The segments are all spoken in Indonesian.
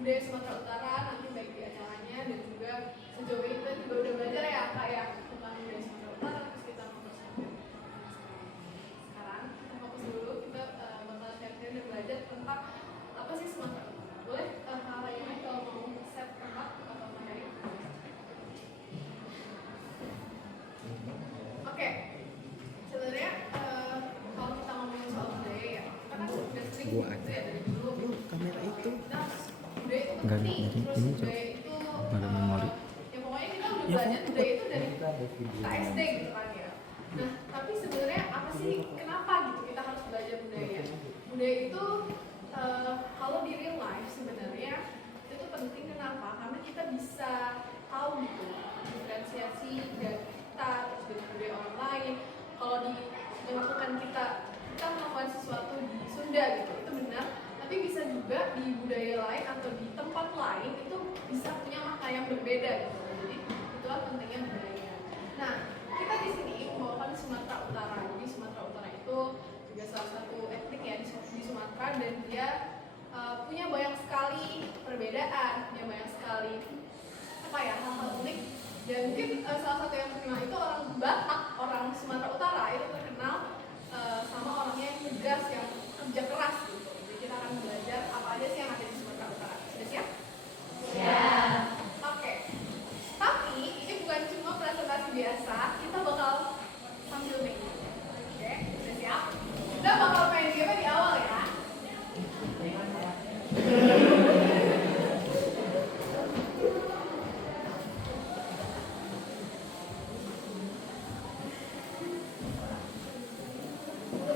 budaya Sumatera Utara nanti baik di acaranya dan juga sejauh ini kita juga udah belajar ya Kak ya tentang budaya Sumatera Utara, terus kita mempersiapkan. Sekarang kita fokus dulu, kita bakal share-share dan belajar tentang apa sih Sumatera Utara. Boleh Kak Hayami kalau mau set tempat atau materi? Oke, sebenarnya kalau kita ngomongin soal budaya ya, kita kan udah sering gitu ya dari dulu. Kamera itu Nah, budaya itu enggak penting, jadi terus ini budaya itu ada memori. ya pokoknya kita udah belajar budaya itu dari KSD gitu kan ya. Nah, tapi sebenarnya apa sih, kenapa gitu kita harus belajar budaya? Budaya itu kalau di real life sebenarnya itu penting, kenapa? Karena kita bisa tahu gitu diferensiasi dari kita terus dari budaya orang lain. Kalau dilakukan kita melakukan sesuatu di Sunda gitu, itu benar, tapi bisa juga di budaya lain atau di tempat lain itu bisa punya makna yang berbeda gitu. Jadi itulah pentingnya budaya. Nah, kita di sini membawakan Sumatera Utara. Jadi Sumatera Utara itu juga salah satu etnik ya di Sumatera, dan dia punya banyak sekali perbedaan, punya banyak sekali hal-hal unik. Dan mungkin salah satu yang terkenal itu orang Batak, orang Sumatera Utara itu terkenal sama orangnya yang tegas, yang kerja keras gitu. Jadi kita akan belajar apa aja sih yang ada di Sumatera Utara. Sudah siap? Ya. Oke. Tapi ini bukan cuma presentasi biasa, kita bakal sambil main. Oke, sudah siap? Kita bakal main game di awal ya.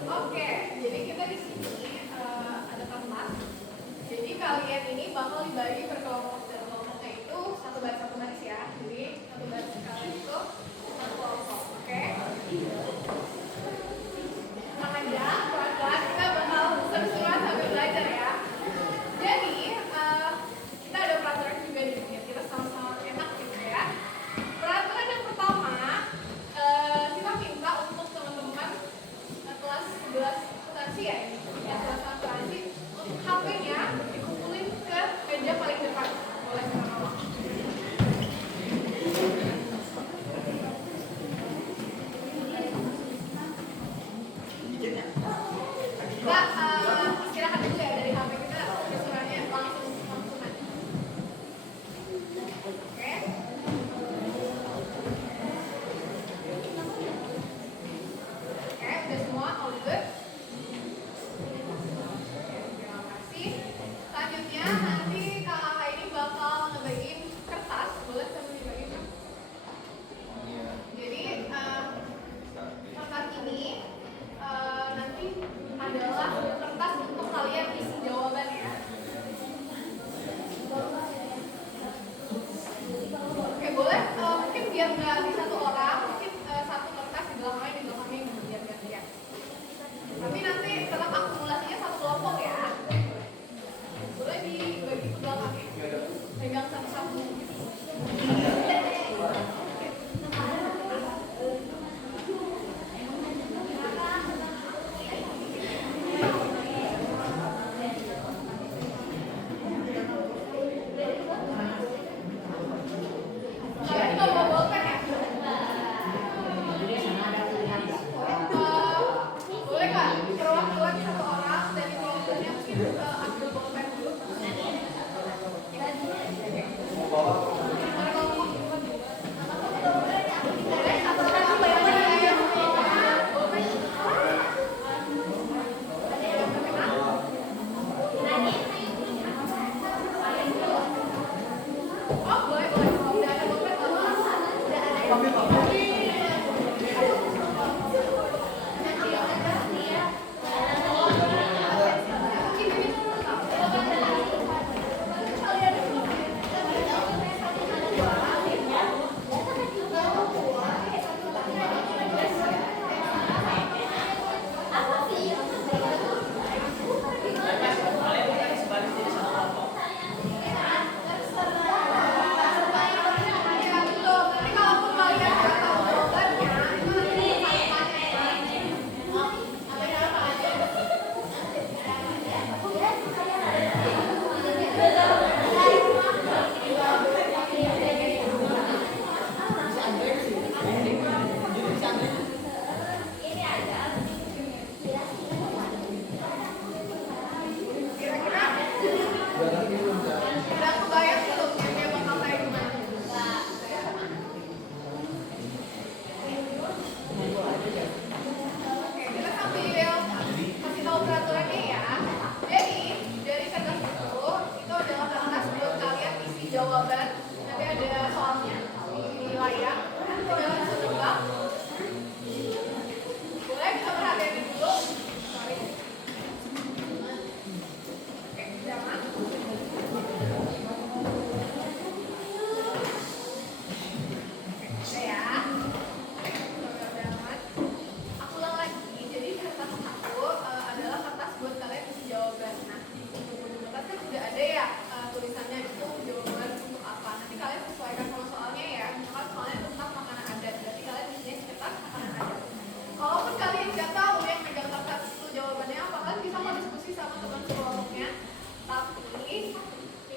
Oke, jadi kita di sini ada kelas. Jadi kalian ini bakal dibagi per kelompok, dan kelompoknya itu satu baris ya. Jadi satu baris kalian itu satu kelompok, oke? Tenang aja, pelan-pelan kita bakal seru-seruan sambil belajar ya. Jadi kita ada peraturan juga di sini, kita sama-sama enak gitu ya. Peraturan yang pertama, kita minta untuk teman-teman kelas 11 akuntansi ya ini, ya kelas akuntansi, untuk HP-nya dikumpulin ke meja paling depan. Boleh sama-sama. Kita istirahat dulu ya dari HP kita, susurannya langsungan. Oke. Oke, udah semua, all good? Terima kasih. Selanjutnya nanti kakak ini bakal ngebagiin kertas, boleh sambil dibagiin? Jadi kertas ini nanti adalah kertas untuk kalian isi jawaban ya. Oke, boleh mungkin biar nggak di satu orang, mungkin satu kertas di belakangnya biar gantian. Tapi nanti tetap akumulasinya satu kelompok ya. Boleh dibagi ke belakangnya, pegang satu-satu. Kalian nggak mau bolpen ya? Boleh kan? Perwakilan satu orang dari kelompoknya mungkin ambil bolpen dulu. Boleh satu orang bolpen ya. Bolpen. Oh boleh. Udah ada bolpen belum? Ya betul. Nanti kalaupun kalian nggak tahu Udah langsung nebak. Boleh kita perhatiin dulu. Sorry. Oke, jangan. Oke, ya. Aku ulang lagi. Jadi kertas aku adalah kertas buat kalian isi jawaban. Nah, di buku kertas kan sudah ada ya tulisannya itu jawaban untuk apa. Nanti kalian sesuaikan sama soalnya ya. Misalkan soalnya tentang makanan adat, berarti kalian isinya sekitar makanan adat. Kalaupun kalian nggak tahu yang megang kertas itu jawabannya apa, kalian bisa mau diskusi sama teman sekelompoknya. Tapi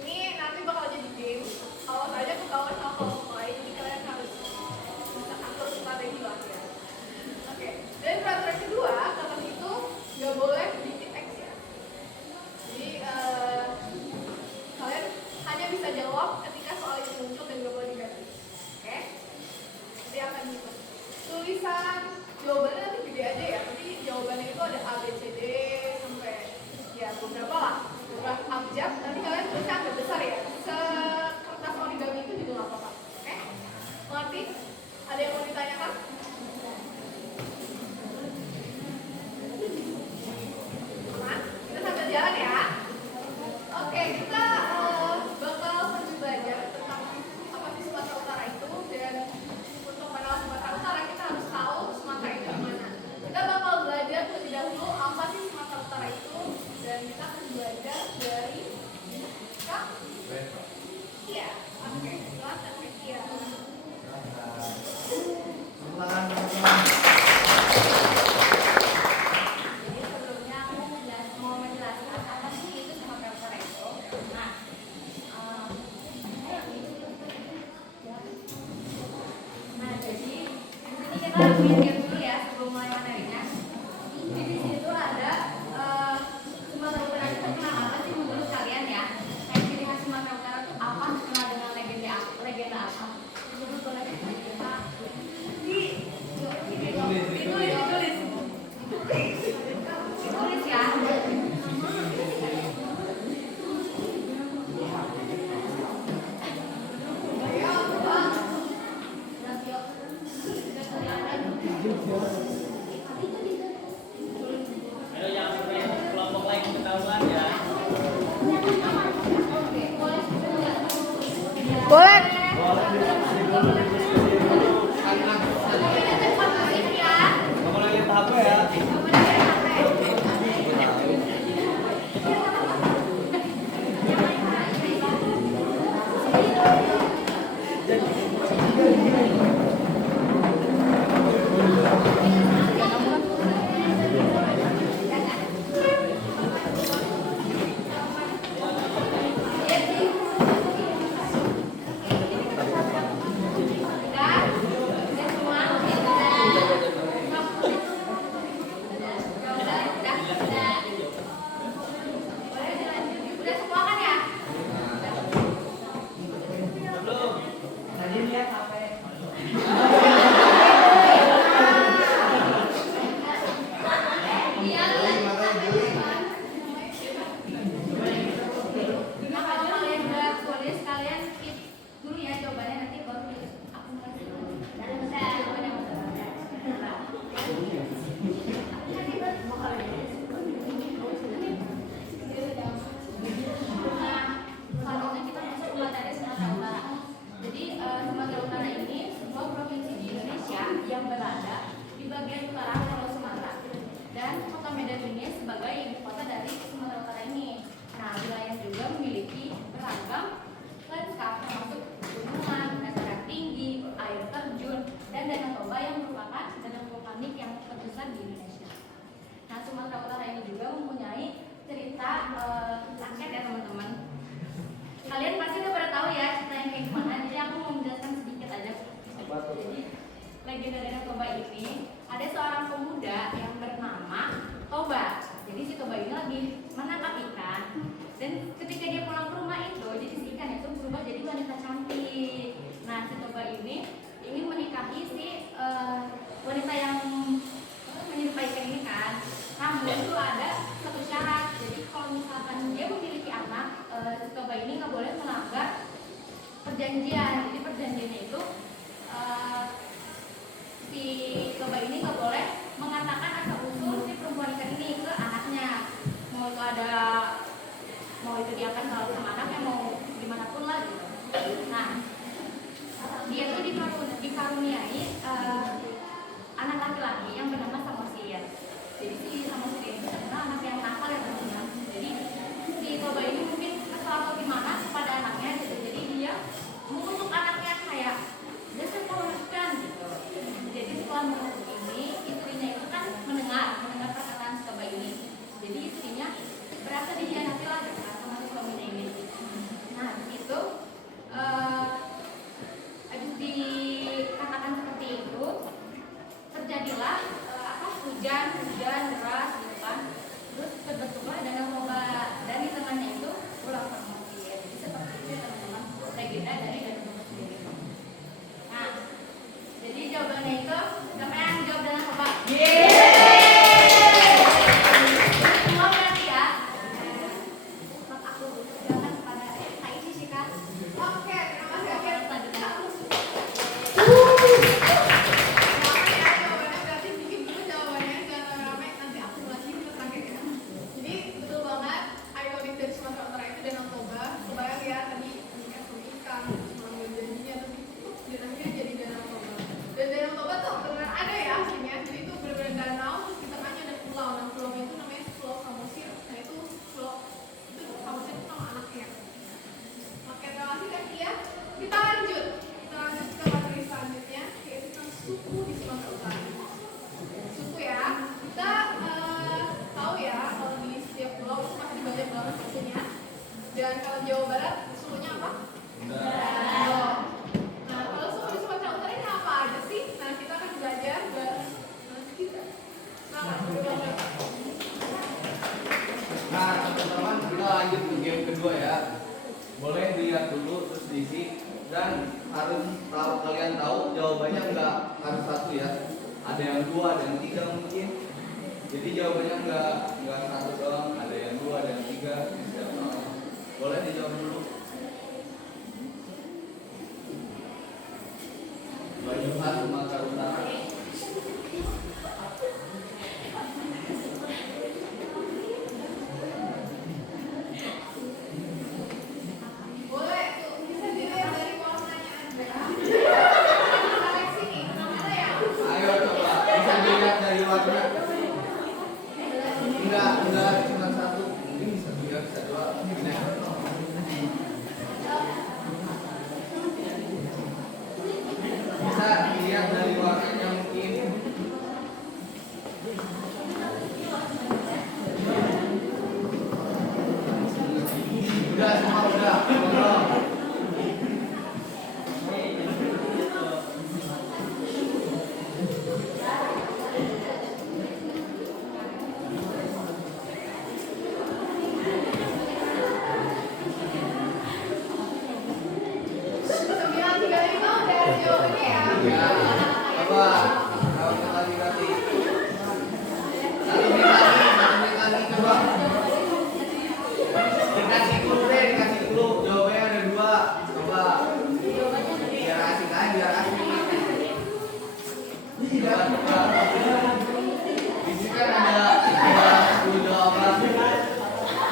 ini nanti bakal jadi game. Awas aja ketahuan sama kelompok lain, jadi kalian harus bisa atur strategi lah ya. Oke, dan peraturan kedua, kertas itu nggak boleh bikin X ya. Jadi kalian hanya bisa jawab ketika soal itu muncul dan nggak boleh diganti. Oke? Nanti akan gitu. Tulisan jawabannya nanti gede aja ya. Nanti jawabannya itu ada A, B, C, D sampai ya beberapa lah. Beberapa abjad. Nanti kalian tulisnya agak besar ya. Sekertas origami itu juga nggak apa-apa. Oke? Mengerti? Ada yang mau ditanyakan? Aman? Kita sambil jalan ya. Oke, kita bakal sambil belajar tentang apa sih Sumatera Utara itu, dan untuk mengenal Sumatera Utara kita harus tahu Sumatera itu gimana. Kita bakal belajar terlebih dahulu apa sih Sumatera Utara itu, dan kita akan belajar dari Kak. Iya, oke, silakan Kak Kia. Jadi sebelumnya aku mau menjelaskan apa sih itu Sumatera Utara itu. Jadi di sini kita mikir dulu ya sebelum mulai materinya. Jadi di situ ada Sumatera Utara itu terkenal apa sih menurut kalian ya? Kayak ciri khas Sumatera Utara itu apa? Terkenal dengan legenda apa? Menurut kalian itu apa? Ditulis ya. Ayo jangan sampai kelompok lain ketahuan ya. Boleh. Kamu lagi tahap ya. Legenda Danau Toba ini ada seorang pemuda yang bernama Toba. Jadi si Toba ini lagi menangkap ikan, dan ketika dia pulang ke rumah itu, jadi si ikan itu berubah jadi wanita cantik. Nah, si Toba ini ingin menikahi si wanita yang menyerupai ikan ini kan. Namun itu ada satu syarat. Jadi kalau misalkan dia memiliki anak, si Toba ini nggak boleh melanggar perjanjian. Jadi perjanjiannya itu jawabannya itu. Siapa yang jawab dengan coba? Semua berarti ya. Tetap aku silakan kepada Kak Isi sih Kak. Oke, terima kasih. Oke, Selanjutnya. ya, jawabannya berarti bikin dulu jawabannya, jangan rame-rame, nanti akumulasi itu terakhir ya. Jadi betul banget, ikonik dari Sumatera Utara itu Danau Toba. Kebayang ya tadi ikan ikan, semua janjinya tapi dan akhirnya jadi Danau Toba. Dan Danau Toba tuh benar ada ya aslinya. Jadi itu benar-benar danau, terus di tengahnya ada pulau. Nah pulau itu namanya Pulau Samosir. Nah itu pulau itu Samosir itu nama anaknya. Oke, terima kasih Kak Tia. Kita lanjut ke materi selanjutnya, yaitu tentang suku di Sumatera Utara. Suku ya, kita tahu ya kalau di setiap pulau itu pasti banyak banget sukunya. Dan kalau Jawa Barat sukunya apa? Dayak. Nah, kalau suku di Sumatera Utara ini apa aja sih? Nah, kita akan belajar bareng kita. Selamat bergabung. Nah, teman-teman, kita lanjut ke game kedua ya. Boleh dilihat dulu terus diisi dan harus tahu, kalian tahu jawabannya nggak harus satu ya. Ada yang dua, ada yang tiga mungkin. Jadi jawabannya nggak satu doang. Ada yang dua, ada yang tiga. Boleh dijawab dulu. Banyumas, Sumatera Utara. Boleh, tuh bisa dilihat dari warnanya Anda. Tarik sini, ada ya? Ayo coba, bisa dilihat dari warna. Enggak cuma satu, mungkin bisa tiga, bisa dua. Bisa dilihat dari warnanya mungkin. Udah semua udah. Ngobrol. Sembilan tiga lima udah ada jawabannya ya. Ya, coba kalau kita lagi berarti. Satu menit lagi coba. Dikasih clue deh, dikasih clue. Jawabannya ada dua. Coba. Biar asik aja, biar asik. Coba. Di sini kan ada 10 jawaban.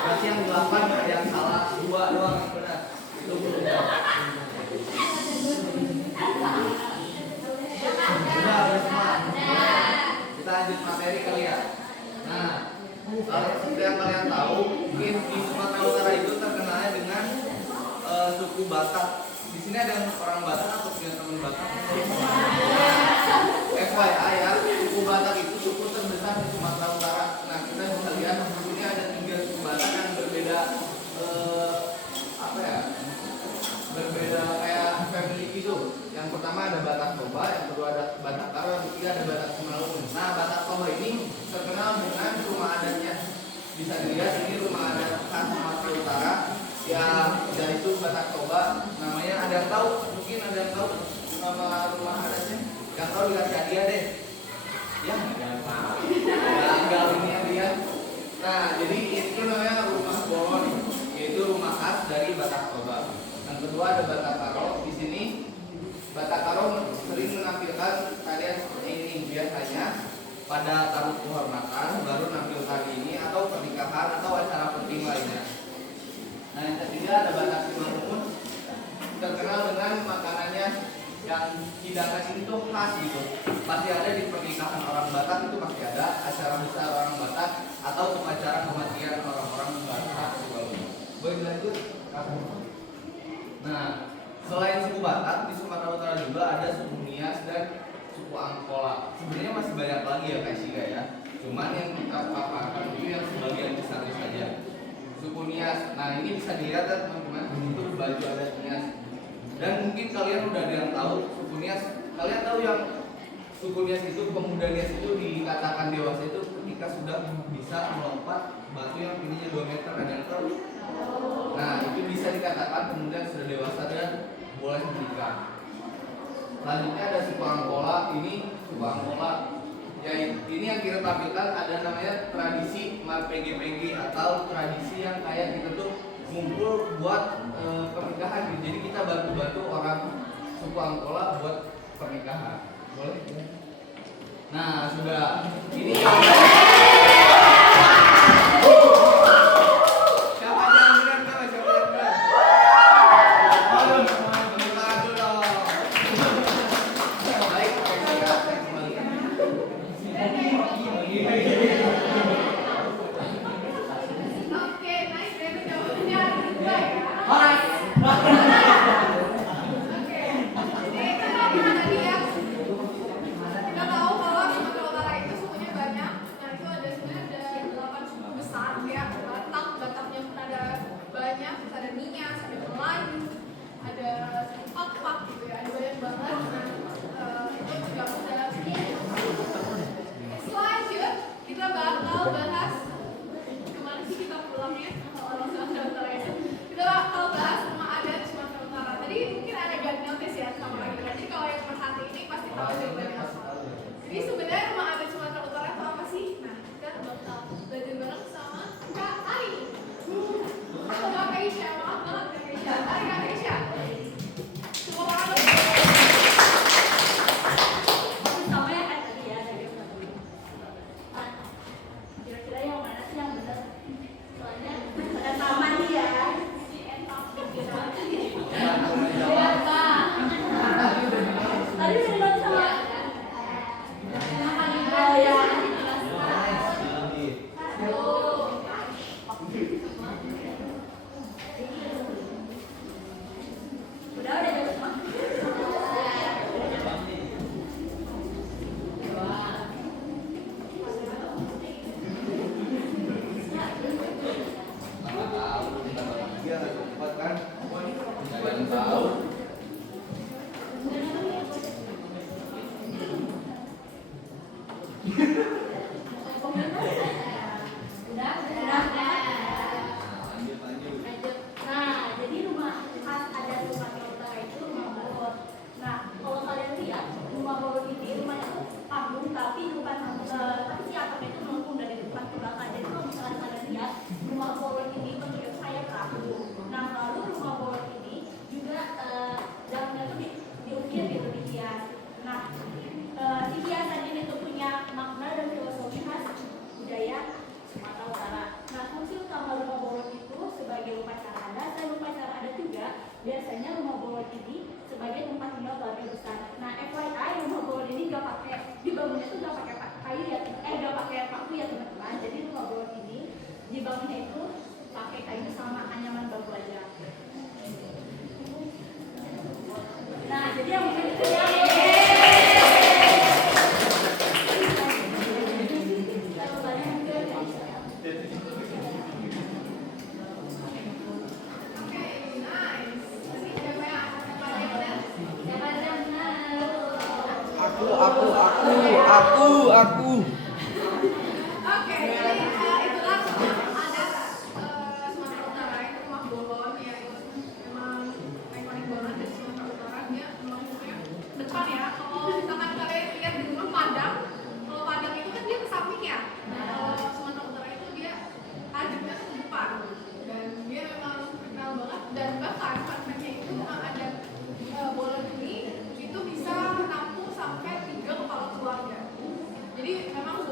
Berarti yang 8 ada yang salah, 2 doang yang benar. Itu belum jawab. Udah semua. Kita lanjut materi kali ya. Nah, kalau seperti yang kalian tahu, mungkin di Sumatera Utara itu terkenalnya dengan suku Batak. Di sini ada orang Batak atau punya teman Batak? FYI ya, suku Batak itu suku terbesar di Sumatera Utara. Nah, kita bisa lihat di sini ada 3 suku Batak yang berbeda apa ya? Berbeda kayak family gitu. Yang pertama ada Batak Toba, yang kedua ada Batak Karo, yang ketiga ada Batak Simalungun. Nah, Batak Toba ini terkenal dengan rumah adatnya. Bisa dilihat ini rumah adat khas Sumatera Utara. Ya, dari itu Batak Toba namanya ada yang tahu? Mungkin ada yang tahu nama rumah adatnya? Yang tahu dikasih hadiah deh. Ya, jangan tahu. Ya, enggak ini yang dia. Nah, jadi itu namanya rumah Bolon, yaitu rumah khas dari Batak Toba. Yang kedua ada Batak Karo. Di sini Batak Karo sering menampilkan tarian seperti ini. Biasanya pada tamu kehormatan baru nampil tari ini atau pernikahan atau acara penting lainnya. Nah, yang ketiga ada Batak Simalungun, terkenal dengan makanannya yang hidangan ini tuh khas gitu. Pasti ada di pernikahan orang Batak, itu pasti ada acara besar orang Batak atau upacara kematian orang-orang Batak. Boleh dilanjut? Nah, selain suku Batak, di Sumatera Utara juga ada suku Nias dan suku Angkola. Sebenarnya masih banyak lagi ya Kak Sika ya. Cuman yang kita paparkan itu yang sebagian besar saja. Suku Nias. Nah, ini bisa dilihat ya teman-teman, itu baju adat Nias. Dan mungkin kalian udah ada yang tahu suku Nias. Kalian tahu yang suku Nias itu, pemuda Nias itu dikatakan dewasa itu ketika sudah bisa melompat batu yang tingginya 2 meter. Ada yang tahu? Nah, itu bisa dikatakan kemudian sudah dewasa dan boleh menikah. Selanjutnya ada suku Angkola. Ini Angkola. Ya ini yang kita tampilkan ada namanya tradisi MarPGPG atau tradisi yang kayak kita tuh ngumpul buat pernikahan gitu. Jadi kita bantu-bantu orang suku Angkola buat pernikahan. Boleh? Nah, sudah. Ini siapa yang benar? Siapa yang benar? Tepuk tangan dulu dong. Baik, saya kembalikan. Oke, nice. Berarti jawabannya ada dua ya. Oke, jadi kalau kita tadi ya, kita tahu kalau Sumatera Utara itu sukunya banyak. Nah itu ada sebenarnya ada 8 suku besar ya. Bataknya pun ada banyak. Terus ada Nias, ada Melayu, ada suku Papak gitu ya. Ada banyak banget. Nah itu juga udah. Selanjut kita bakal bahas kemana sih kita pulangnya orang Sumatera Utara itu. Kita bakal bahas rumah adat Sumatera Utara. Tadi mungkin ada gak notice ya sama lagi. Jadi kalau yang perhati ini pasti tahu jawabannya apa. Jadi sebenarnya rumah adat Sumatera Utara itu apa sih? Nah kita bakal belajar bareng sama Kak Ari. Atau Kak Keisha, maaf banget Kak Keisha. Ari Kak Keisha. Semua orang Sama ya kan tadi ya dari dulu. Nah, kira-kira yang mana sih yang benar? Soalnya ada taman nih ya. Si Entok gitu. Ya, Kak. Tadi udah bilang sama. Oh ya. Udah jawab semua. Dia nggak cepat kan? Jangan tahu. Udah. Lanjut. Nah, jadi rumah khas adat Sumatera Utara itu rumah Borot. Nah, kalau kalian lihat rumah Borot ini rumahnya tuh panggung tapi bukan tapi si atapnya itu melengkung dari depan ke belakang. Jadi kalau misalnya kalian lihat rumah Borot ini bentuknya kayak perahu. Nah, lalu rumah Borot ini juga dalamnya tuh diukir gitu dihias. Nah, si hiasan ini tuh punya makna dan filosofi khas budaya Sumatera Utara. Nah, fungsi utama rumah Borot itu sebagai upacara adat dan upacara adat juga biasanya rumah Borot ini sebagai tempat tinggal keluarga besar. Nah, FYI rumah Borot ini nggak pakai dibangunnya tuh nggak pakai kayu ya, nggak pakai paku ya teman-teman. Jadi rumah Borot ini dibangunnya itu pakai kayu sama anyaman bambu aja. Nah, jadi yang mungkin itu ya. Aku. Oke, jadi itulah adat Sumatera Utara itu rumah bolon ya itu memang ikonik banget dari Sumatera Utara. Dia memang punya depan ya. Kalau misalkan kalian lihat di rumah Padang, kalau Padang itu kan dia ke samping ya. Kalau Sumatera Utara itu dia tajamnya ke depan dan dia memang terkenal banget dan bahkan faktanya itu adat bolon ini itu bisa menampung sampai 3 kepala keluarga. Jadi memang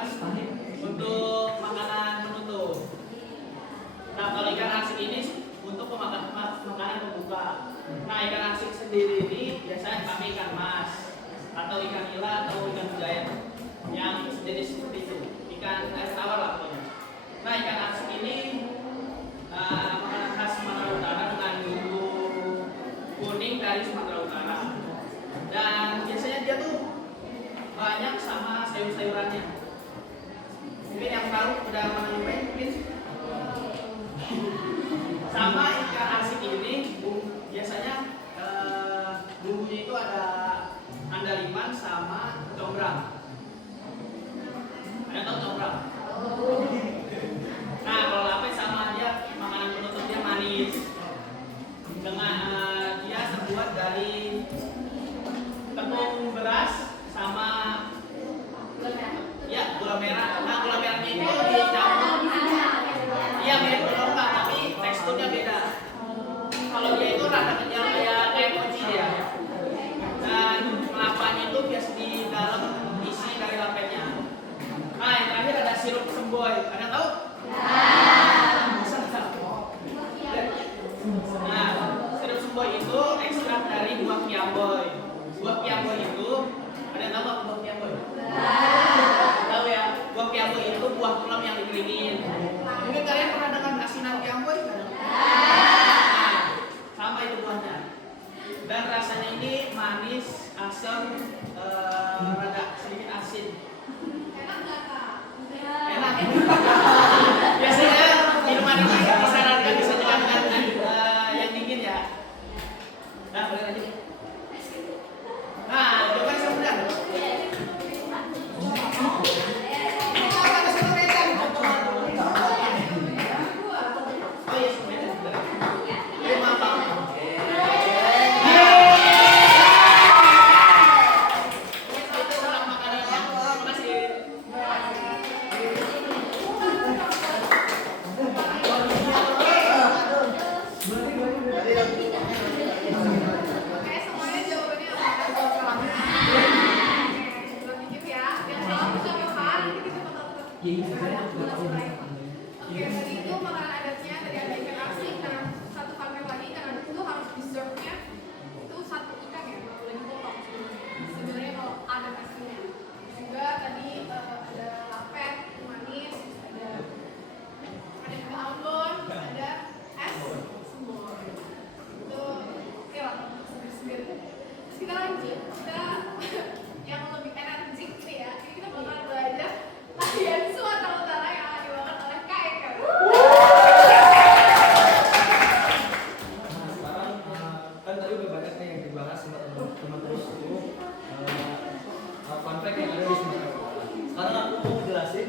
dibahas untuk makanan penutup. Nah, kalau ikan arsik ini untuk makanan pembuka. Nah, ikan arsik sendiri ini biasanya pakai ikan mas atau ikan nila atau ikan mujair yang sejenis seperti itu, ikan air tawar lah pokoknya. Nah, ikan arsik ini makanan khas Sumatera Utara dengan bumbu kuning dari Sumatera Utara, dan biasanya dia tuh banyak sama sayur-sayurannya. Mungkin yang tahu udah mana nyobain mungkin. Sama ikan arsik ini biasanya bumbunya itu ada andaliman sama combrang. Ada tahu combrang? Nah, kalau lapis sama dia makanan penutupnya manis. Dengan dia terbuat dari tepung beras sama gula merah. Nah, gula merahnya itu dicampur. Iya, mirip gula merah tapi teksturnya beda. Kalau dia itu rada kenyal kayak mochi dia. Dan kelapanya itu biasa di dalam isi dari lapetnya. Nah, yang terakhir ada sirup semboy. Ada tahu? Nah, sirup semboy itu ekstrak dari buah kiamboy. Buah kiamboy itu, ada yang tahu apa buah kiamboy? Tahu ya, buah kiamboy itu buah plum yang dikeringin. Mungkin kalian pernah dengar asinan kiamboy? Nah, sama itu buahnya. Dan rasanya ini manis, asam, rada sedikit asin. Enak nggak kak? Enak. Biasanya minuman ini disarankan disajikan dengan yang dingin ya. Nah, boleh lanjut. Nah, coba sebentar. Oh iya, sebentar. Maaf, maaf. Itu ulang makanannya. Terima kasih. Oke, semuanya jawabannya apa? Belum dikit ya. Yang salah kecamatan, nanti kita bakal Oke, tadi itu makanan adatnya dari ada ikan arsik. Nah, satu fun fact lagi, ikan arsik itu harus dessert-nya itu satu ikan ya, nggak boleh dipotong. Sebenarnya kalau adat aslinya. Juga tadi ada lapet, manis, ada juga ambon, ada es semur. Itu oke lah, segar-segar. Terus kita lanjut, kita yang lebih energik nih ya. Ini kita bakal belajar tarian Sumatera Utara yang akan dibawakan oleh Kak Eka. Nah, sekarang kan tadi udah banyak nih yang dibahas sama teman-teman itu fun fact yang ada di Sumatera Utara. Sekarang aku mau jelasin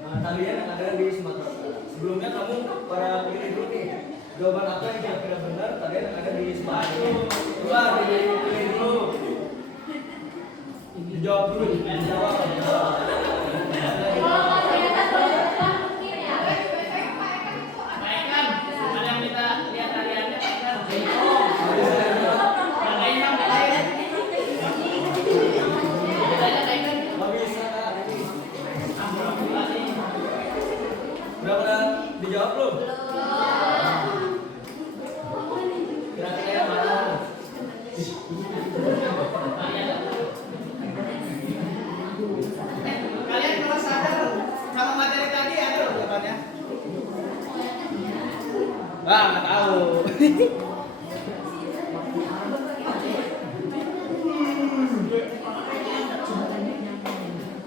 tarian yang ada di Sumatera Utara. Sebelumnya kamu para pilih dulu nih, jawaban apa yang kira-kira benar tarian yang ada di Sumatera Utara. Coba dipilih dulu. Dijawab dulu, dijawab. Baik kan? Ada yang minta lihat tariannya? Nggak bisa, Kak. Udah pernah dijawab belum? Kira-kira yang mana? Kalian kalau sadar sama materi tadi ada loh jawabannya. Wah, nggak tahu.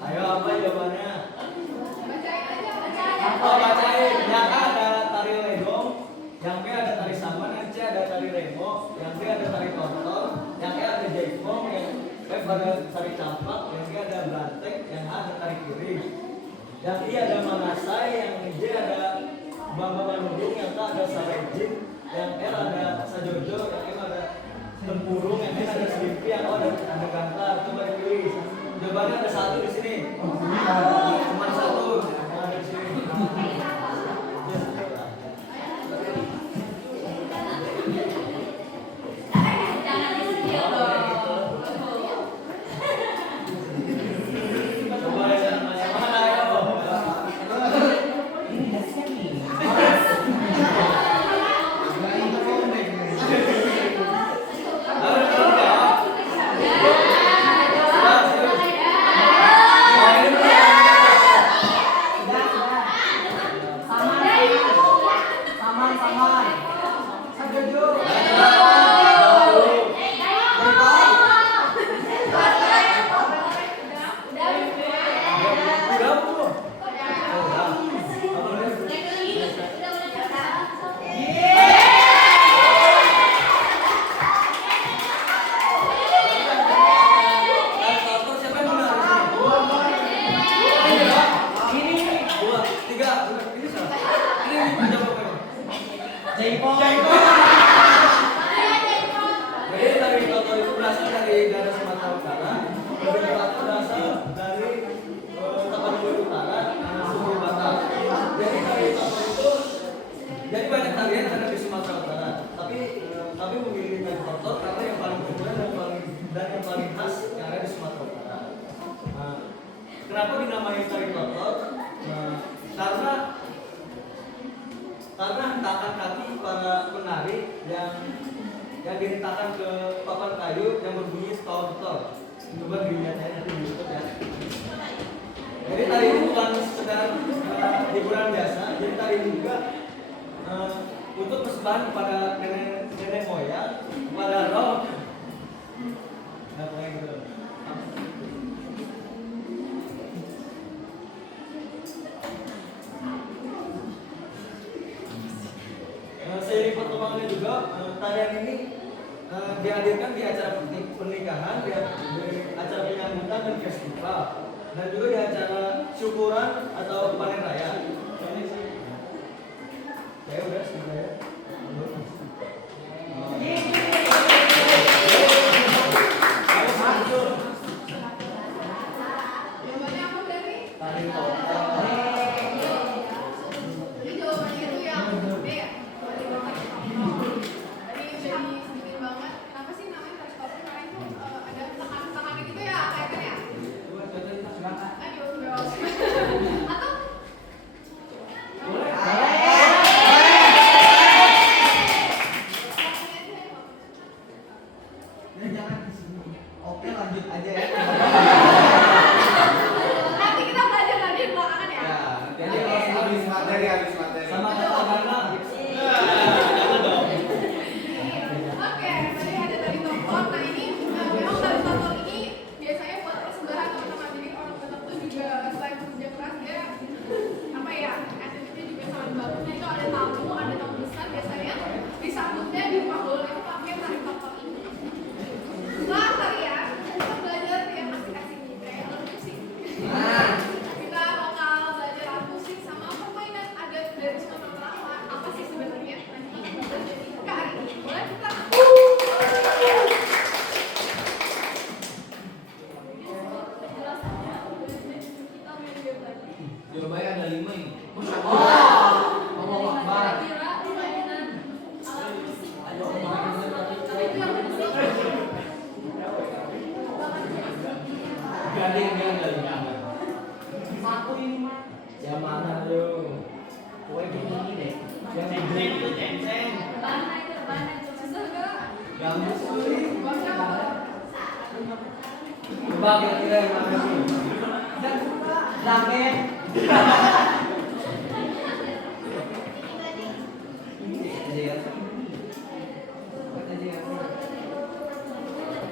Ayo, apa jawabannya? Bacain aja, Oh, bacain. Yang A ada tari legong, yang B ada tari saman, yang C ada tari remo, yang D ada tari tonton, yang E ada jaipong, yang F ada tari campak, yang G ada blantek, yang H ada tari piring, yang I ada manasai, yang J ada bamba manudung, yang K ada sarejin, yang L ada sajojo, yang M ada tempurung, yang N ada selimpi, yang O ada gantar. Coba dipilih. Jawabannya ada satu di sini. Cuma satu yang ada di sini. Jangan di-spill dong. Coba yang mana? jawab tuh. Oh, udah. Apa udah? Kalkulator siapa yang benar? Ini. 2, 3. Ini salah. Ini jawab apa? Jaipong. Jadi tari Toto itu berasal dari daerah Sumatera Utara. Kalkulator berasal dari Tapanuli Utara, Sumatera Batak. Jadi tari Toto itu, jadi banyak tarian yang ada di Sumatera Utara. Tapi memilih tari Toto karena yang paling populer dan yang paling khas yang ada di Sumatera Utara. Nah, kenapa dinamai tari Toto? Nah, karena hentakan kaki para penari yang dihentakkan ke papan kayu yang berbunyi tor-tor. Coba dilihat aja nanti di YouTube ya. Jadi tari ini bukan sekedar hiburan biasa, jadi tari ini juga untuk persembahan kepada nenek moyang, kepada roh. Nah, pokoknya gitu. Seiring perkembangannya juga, tarian ini dihadirkan di acara pernikahan, di acara penyambutan dan festival, dan juga di acara syukuran atau panen raya. Saya udah sebenarnya. Jawabannya apa dari? Tari Toto. Jadi jawabannya itu yang B ya? Tadi jadi sedikit banget. Kenapa sih namanya tari Toto? Karena itu ada tangan-tangan gitu ya, kayaknya ya? Ayo, bebas. Atau Oke, lanjut aja ya. nanti kita belajar lagi belakangan ya? Ya, jadi habis materi. Sama kata karena Oke, tadi ada tari tonton. Nah ini memang tari tonton ini biasanya buat persembahan teman-teman. Jadi orang tertentu juga selain bekerja keras dia apa ya, attitude-nya juga sangat bagus. Nah itu ada tamu besar biasanya disambutnya di rumah bola itu pakai tari tonton ini. Setelah tarian kita belajar yang asik-asik nih kayak alat musik. Kita bakal belajar alat musik sama permainan adat dari Sumatera Utara. Apa sih sebenarnya? Nanti kita belajar di Kak Ari. Boleh kita? Kita main game lagi. Jawabannya ada 5 ini. Kira-kira permainan alat musik. Tapi itu yang musik. gandeng. Satu ini mah. Yang mana yo? Kue gini deh. Yang Ceng itu ceng. Rebana itu susah gak? gambus kuy. Baca apa? Coba kira-kira yang mana sih? Lamen.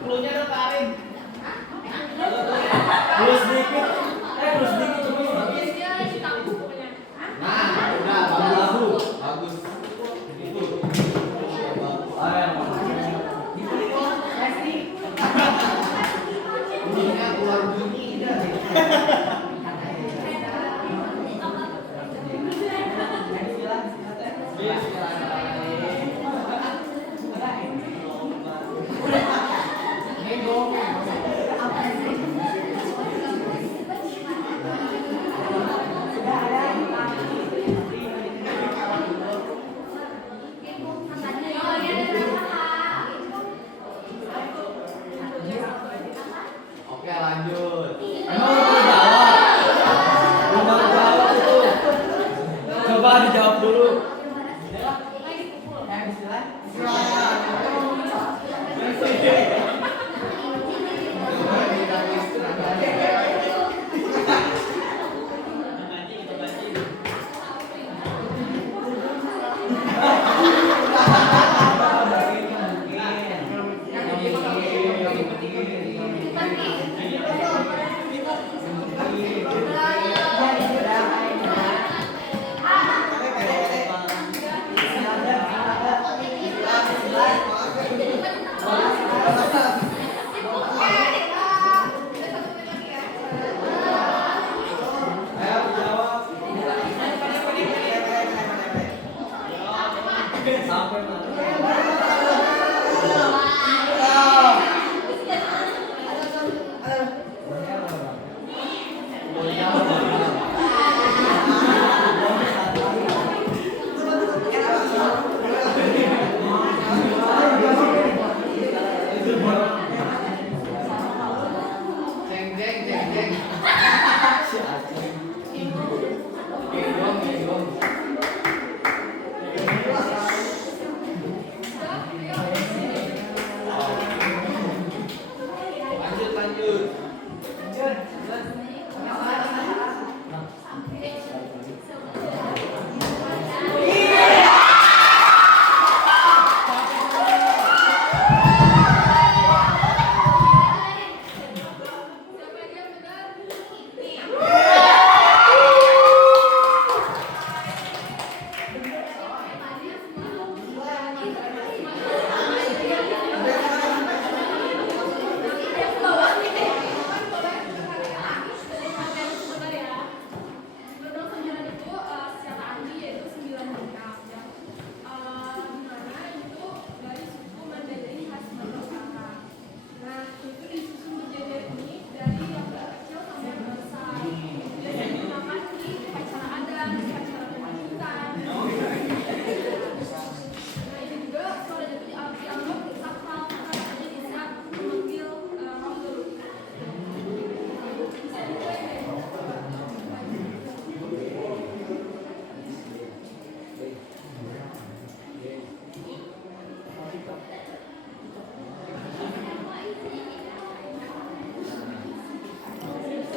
Cluenya dong Pak Arin. Terus dikit. Terus dikit terus. Biasanya ditangguh pokoknya. Nah, udah bagus. Bagus. Itu. Ah, yang mana? Bunyinya keluar bunyi dah.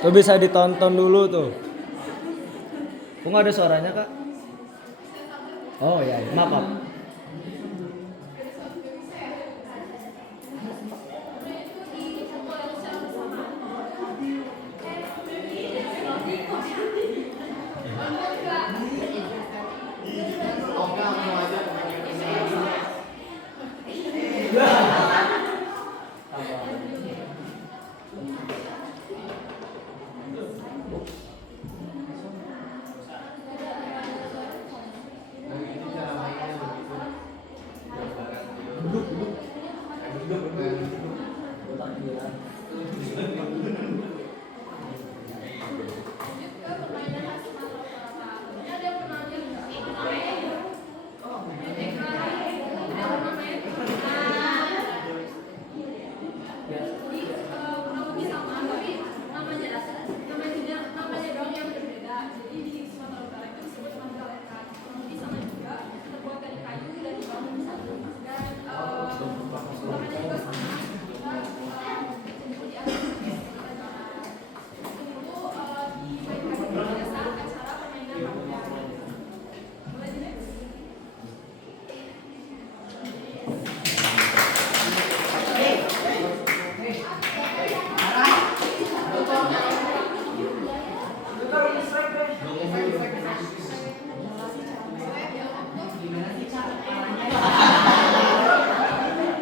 Tuh bisa ditonton dulu tuh. Kok nggak ada suaranya kak? Oh ya, maaf. Maaf. Oke, langsung aja.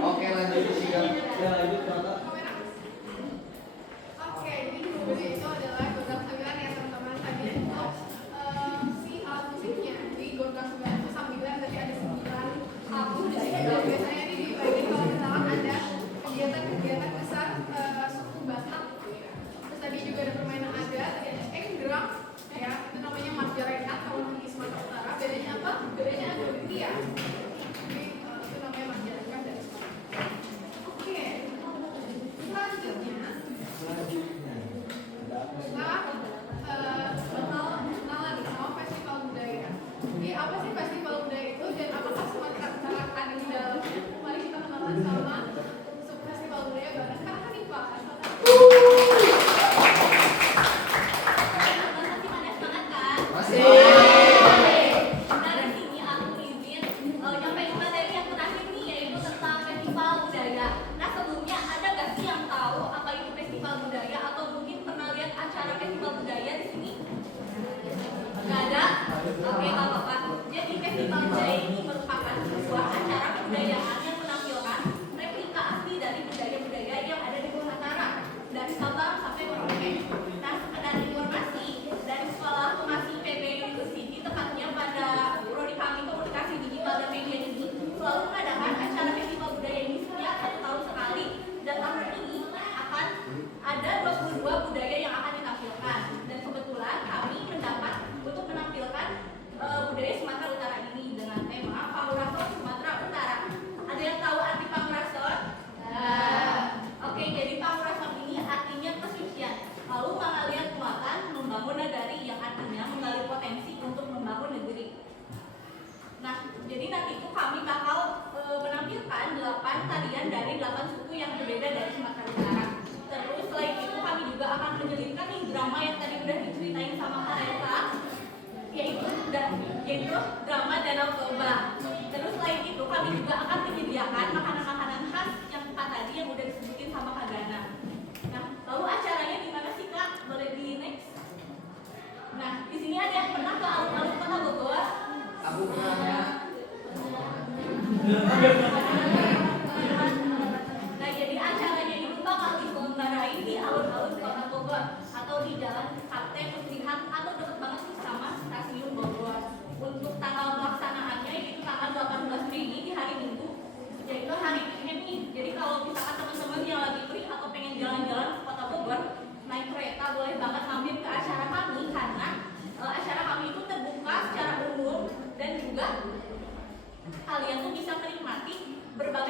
Oke, lanjut sidang. Ya lanjut kakak. Oke, jadi budaya itu adalah gonggam sambilan ya teman-teman. Tadi itu si alat musiknya. Jadi gonggam sambilan itu sambilan tadi ada 9 alat musik. Biasanya ini dibagi kalau misalkan ada kegiatan-kegiatan besar suku Batak gitu ya. Terus tadi juga ada permainan adat, tadi ada enggrang ya, itu namanya marjarengat kalau di Sumatera Utara. Bedanya apa? Bedanya ada di ya. Jadi itu namanya marjarengat dari Sumatera. Oke, selanjutnya bakal kenalan nih sama festival budaya. Jadi apa sih festival budaya itu dan apakah Sumatera Utara ada di dalamnya? Mari kita kenalan sama festival budaya bareng Kak Hanifah. Masih panas banget kan? Masih. Dari sini aku izin nyampein materi yang terakhir nih, yaitu tentang festival budaya. Nah sebelumnya ada gak sih yang tahu apa itu festival budaya atau mungkin pernah lihat acara festival budaya di sini? Gak ada? Oke, gak apa-apa. Jadi festival budaya ini merupakan sebuah acara kebudayaan yang menampilkan replika asli dari budaya-budaya yang ada di Nusantara, dari Sabang sampai Merauke. Nah, sekedar informasi, dari Sekolah Otomasi PB University, tepatnya pada prodi kami Komunikasi Digital dan Media ini, selalu mengadakan acara festival budaya ini setiap 1 tahun sekali. Dan tahun ini akan ada 22 budaya yang akan ditampilkan. Dan kebetulan kami mendapat untuk menampilkan budaya Sumatera Utara ini dengan tema Pamurason Sumatera Utara. Ada yang tahu arti Pamurason? Oke, jadi Pamurason ini artinya kesucian. Lalu pengalian muatan membangun nagari, yang artinya menggali potensi untuk membangun negeri. Nah, jadi nanti itu kami bakal menampilkan 8 tarian dari 8 suku yang berbeda dari Sumatera Utara. Terus selain itu kami juga akan menyelipkan nih drama yang tadi udah diceritain sama Kak Reza, yaitu drama Danau Toba. Terus selain itu kami juga akan menyediakan makanan-makanan khas yang tadi yang udah disebutin sama Kak Gana. Nah, lalu acaranya di mana sih Kak? Boleh di next? Nah, di sini ada yang pernah ke alun-alun Kota Bogor? Aku pernah. Nah, jadi acaranya itu bakal diselenggarain di alun-alun Kota Bogor atau di Jalan Kapten Muslihat atau dekat banget sih sama Stasiun Bogor. Untuk tanggal pelaksanaannya itu tanggal 18 Mei di hari Minggu, yaitu hari ini. Jadi kalau misalkan teman-teman yang lagi free atau pengen jalan-jalan ke Kota Bogor naik kereta, boleh banget mampir ke acara kami karena acara kami itu terbuka secara umum dan juga kalian tuh bisa menikmati berbagai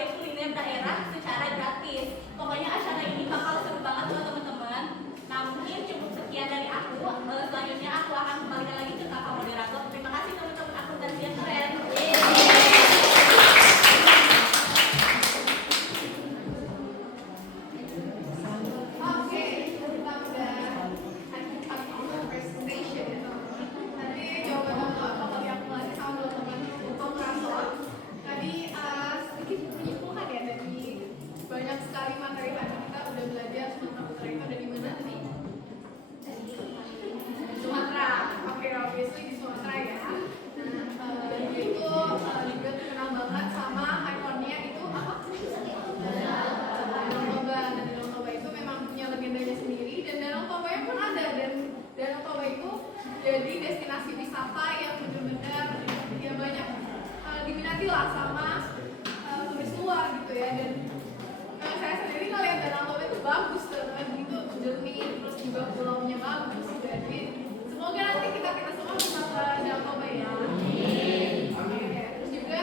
destinasi wisata yang benar-benar ya banyak diminati lah sama turis luar gitu ya. Dan saya sendiri ngeliat Danau Toba itu bagus banget gitu, jernih, terus juga pulaunya bagus. Jadi semoga nanti kita semua bisa ke Danau Toba ya. Oke, terus juga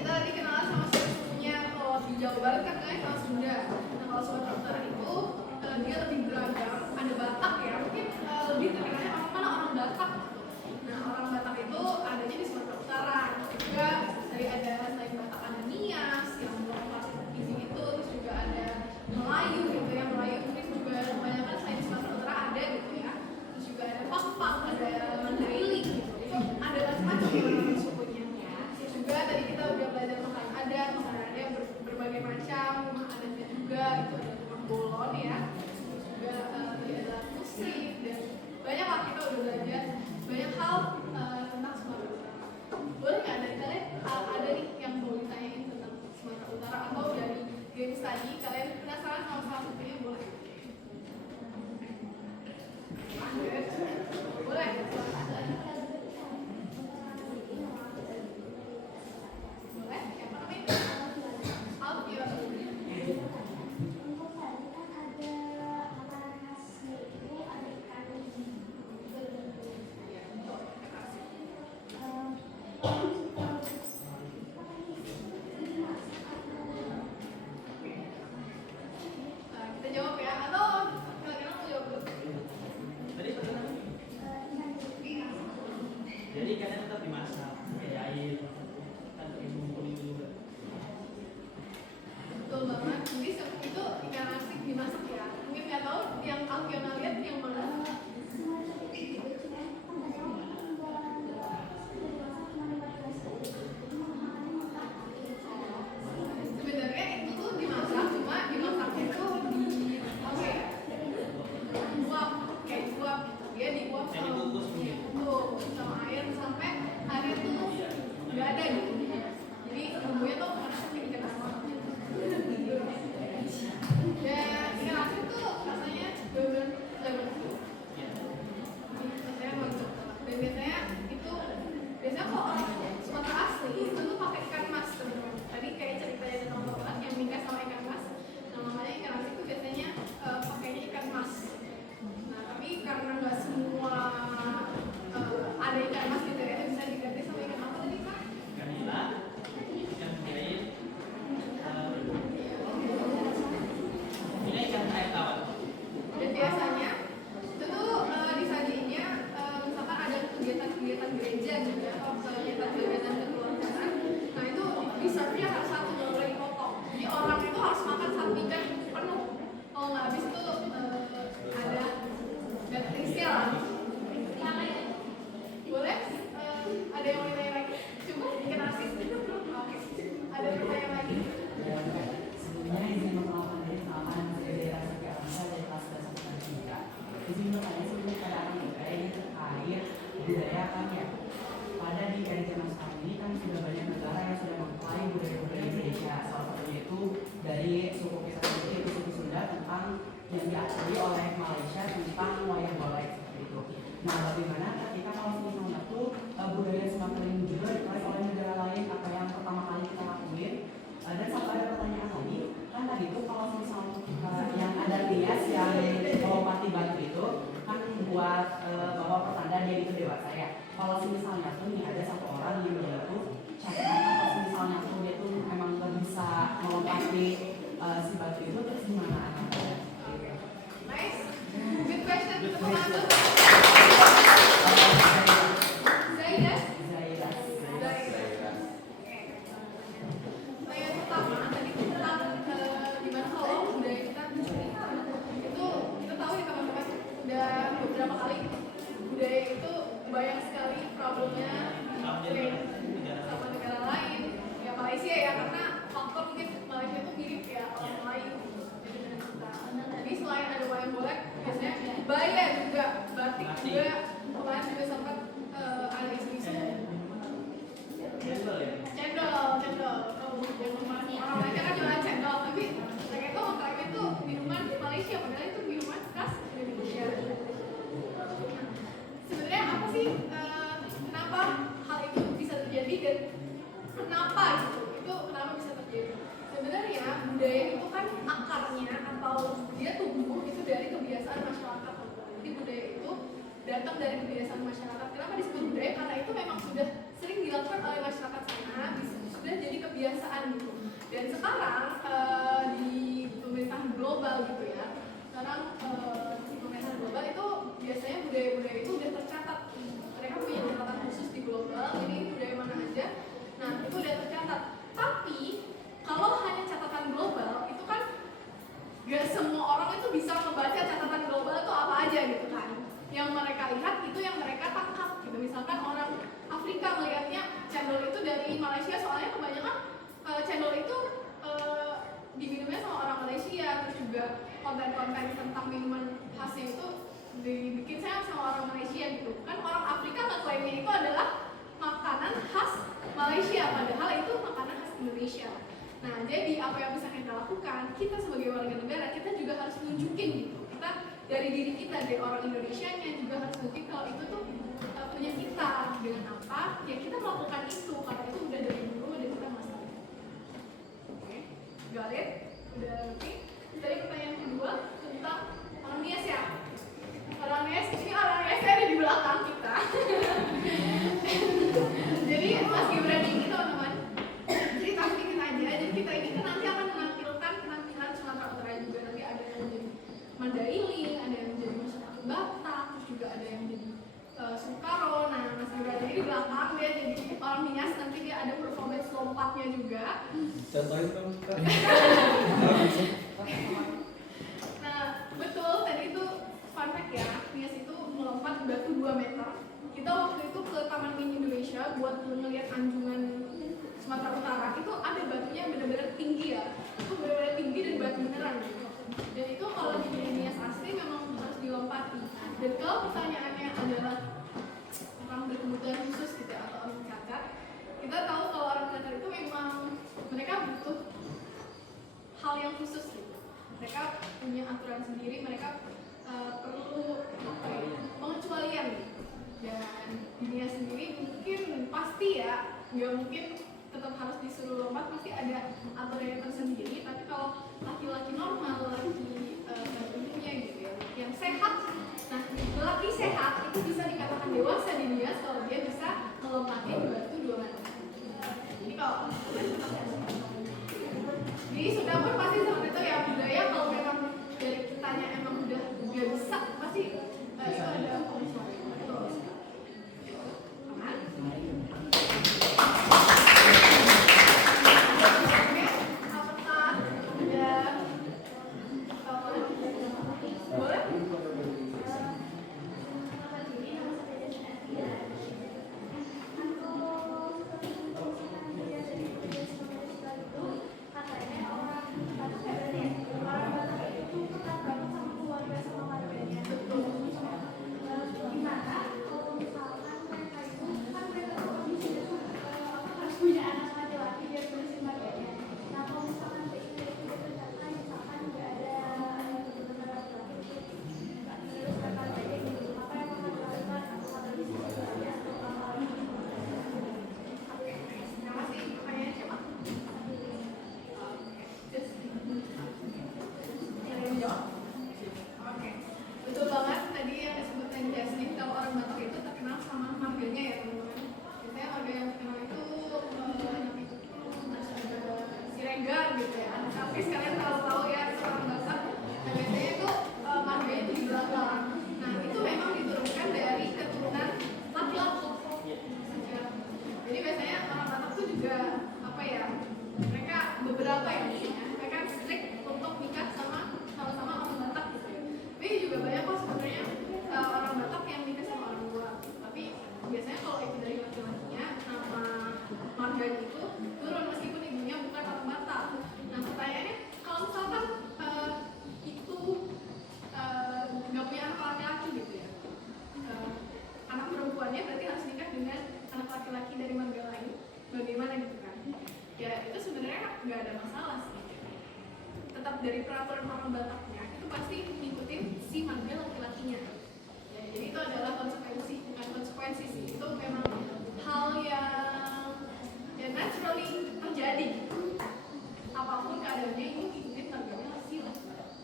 kita tadi kenalan sama sukunya. Kalau di Jawa Barat kan namanya sama Sunda. Nah kalau Sumatera Utara itu dia lebih beragam, ada Batak ya, mungkin lebih terkenalnya mana orang Batak. Nah orang Batak itu adanya di Sumatera Utara. Juga tadi ada selain Batak ada Nias yang lokasi gizi itu, terus juga ada Melayu gitu ya, Melayu mungkin juga kebanyakan selain Sumatera Utara ada gitu ya. Terus juga ada Pakpak, ada Mandailing gitu. Itu ada macam-macam ya sukunya. Terus juga tadi kita udah belajar makanan adat, berbagai macam rumah adatnya juga, itu ada rumah bolon ya. Terus juga tadi ada musik dan banyak lah kita udah belajar banyak hal tentang Sumatera Utara. Boleh nggak dari kalian ada nih yang mau ditanyain tentang Sumatera Utara atau dari games tadi kalian penasaran sama salah satunya boleh? Boleh. Boleh? Yang namanya? Alfian. Kita jawab ya, atau kalian mau jawab dulu? Tadi pertanyaan. Jadi ikannya tetap dimasak, kayak air, kan dikumpulin juga. Betul banget, jadi seperti itu ikan asik dimasak ya. Mungkin nggak tahu yang Alfiona lihat yang mana? Sebenarnya itu tuh dimasak, cuma dimasaknya tuh di apa ya? Diuap, kayak diuap gitu. Dia diuap Kayak dibungkus gitu. tuh sama air sampai airnya tuh nggak ada gitu. Jadi bumbunya tuh rasanya ikan asin. Dan ikan asin tuh rasanya bener-bener lembut. Biasanya bagus. Dan biasanya itu kalau orang Sumatera asli itu tuh pakai ikan mas teman-teman. Tadi kayak ceritanya tentang bapak yang nikah sama ikan mas. Nah namanya ikan asin itu biasanya pakainya ikan mas. Nah tapi karena nggak semua ada ikan mas gitu ya, itu bisa diganti sama ikan apa tadi Pak? Ikan nila, ikan mujair, ini ikan air tawar. Dan biasanya itu tuh disajiinnya misalkan ada kegiatan-kegiatan gereja gitu ya, atau kegiatan-kegiatan kekeluargaan. Nah itu di-serve-nya harus satu, nggak boleh dipotong. Jadi orang itu harus makan satu ikan penuh. Kalau nggak habis itu ada gatrinya lah. Boleh? Ada yang mau ditanya lagi? Cukup ikan asin? Oke. Ada pertanyaan lagi? Sebelumnya izin memperkenalkan diri, nama saya Dera Siti Alamsa dari kelas 11 Izin bertanya sebelum pada anak muda ini terkait budaya kan ya. Pada di era zaman sekarang ini kan sudah banyak negara yang sudah mengklaim budaya-budaya Indonesia. Salah satunya itu dari suku kita sendiri, itu suku Sunda, tentang yang diakui oleh Malaysia tentang wayang golek seperti itu. Nah, bagaimana ketika kalau misalnya itu budaya Sumatera ini juga diklaim oleh negara lain, apa yang pertama kali kita lakuin? Dan satu ada pertanyaan lagi, kan tadi itu kalau misalnya yang ada Nias yang melompati batu itu kan buat bahwa pertanda dia itu dewasa ya. Kalau misalnya tuh nih ada satu orang yang dia tuh cacat, atau misalnya tuh dia tuh memang nggak bisa melompati si batu itu, terus gimana? Nice. Good question. Tepuk tangan dulu. Zaidas? Zaidas. Saya pertama tadi tentang gimana kalau budaya kita mencuri. Itu kita tahu ya teman-teman, udah beberapa kali budaya itu banyak sekali problemnya sama negara lain. Ya Malaysia ya, karena faktor mungkin Malaysia itu mirip ya orang Melayu. Jadi dengan kita. datang dari kebiasaan masyarakat. Kenapa disebut budaya? Karena itu memang sudah sering dilakukan oleh masyarakat sana, sudah jadi kebiasaan gitu. Dan sekarang di pemerintahan global gitu ya, sekarang di pemerintahan global itu biasanya budaya-budaya itu udah tercatat. Mereka punya catatan khusus di global, ini budaya mana aja. Nah itu udah tercatat. Tapi kalau hanya catatan global itu kan gak semua orang itu bisa membaca catatan global itu apa aja gitu kan. Yang mereka lihat itu yang mereka tangkap gitu. Misalkan orang Afrika melihatnya cendol itu dari Malaysia, soalnya kebanyakan cendol itu diminumnya sama orang Malaysia, terus juga konten-konten tentang minuman khasnya itu dibikin sama orang Malaysia gitu. Kan orang Afrika ngeklaimnya itu adalah makanan khas Malaysia, padahal itu makanan khas Indonesia. Nah, jadi apa yang bisa kita lakukan? Kita sebagai warga negara, kita juga harus nunjukin gitu. Kita dari diri kita, dari orang Indonesianya juga harus nunjukin kalau itu tuh punya kita. Dengan apa? Ya kita melakukan itu, karena itu udah dari dulu dan kita masalah. Oke, got it? Udah ngerti? Tadi pertanyaan kedua tentang orang Nias ya. Orang Nias, ini orang Niasnya ada di belakang kita. Jadi Mas Gibran ini teman-teman, cerita sedikit aja. Jadi kita ini kan nanti akan menampilkan penampilan Sumatera Utara juga. Nanti ada yang menjadi Mandailing, ada yang menjadi masyarakat Batak, terus juga ada yang menjadi Sukaro. Nah, Mas Gibran ini di belakang dia jadi orang Nias, nanti dia ada performance lompatnya juga. Contohin dong. Nah, betul, tadi itu fun fact ya, Nias itu melompat batu 2 meter. Kita waktu itu ke Taman Mini Indonesia buat ngeliat anjungan Sumatera Utara, itu ada batunya benar-benar tinggi ya. Itu benar-benar tinggi dan batu beneran gitu. Dan itu kalau di Nias asli memang harus dilompati. Dan kalau pertanyaannya adalah orang berkebutuhan khusus gitu atau orang cacat, kita tahu kalau orang cacat itu memang mereka butuh hal yang khusus gitu. Mereka punya aturan sendiri, mereka perlu pengecualian gitu. Dan dunia sendiri mungkin pasti ya, nggak mungkin tetap harus disuruh lompat, pasti ada aturannya tersendiri. Tapi kalau laki-laki normal, laki umumnya gitu ya, yang sehat, nah laki sehat itu bisa dikatakan dewasa di dunia kalau dia bisa melompati batu 2 meter. Jadi kalau jadi sudah pun pasti seperti itu ya, budaya kalau memang dari kitanya emang udah nggak bisa, pasti itu ada komisi. Dari peraturan orang Bataknya itu pasti ngikutin si marga laki-lakinya. Ya, jadi itu adalah konsekuensi, bukan konsekuensi sih. Itu memang hal yang ya naturally terjadi. Apapun keadaannya ini ngikutin marganya si laki-laki.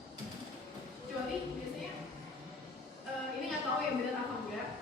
Kecuali biasanya ini nggak tahu ya benar apa enggak.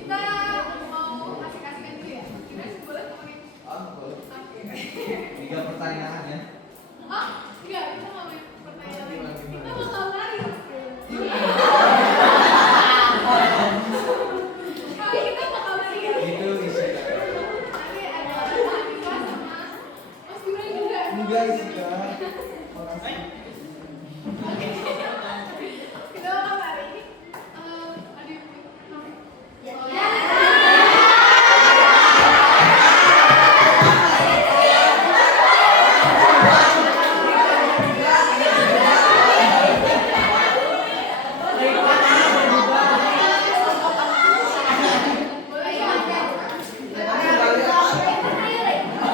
Kita mau asik-asikan dulu ya. Gimana sih, boleh ngomongin? Oke. Tiga pertanyaan ya. Oh, enggak, kita nggak main pertanyaan. Kita bakal lari. Tapi kita bakal lari ya. Itu isi. Nanti ada Hanifah sama Mas Gibran juga. Enggak isi kan. Oke. Kita bakal lari. Adik, boleh ya?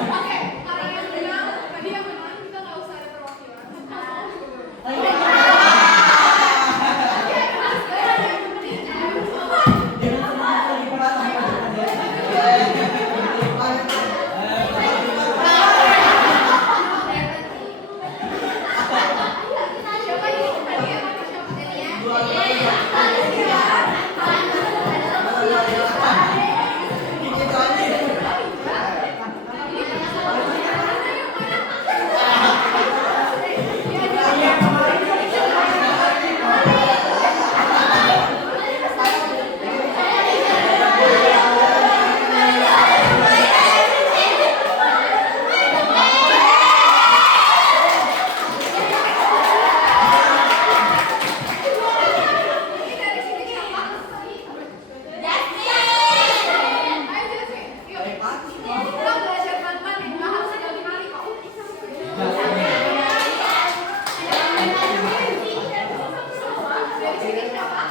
Oke, karena yang menang, tadi yang menang kita nggak usah ada perwakilan. Siapa ini? Tadi yang mana siapa? Ini dari sini siapa? Ayo Jasmine, yuk. Kita belajar pelan-pelan ya, nggak harus sekali-kali kok. Dari sini siapa?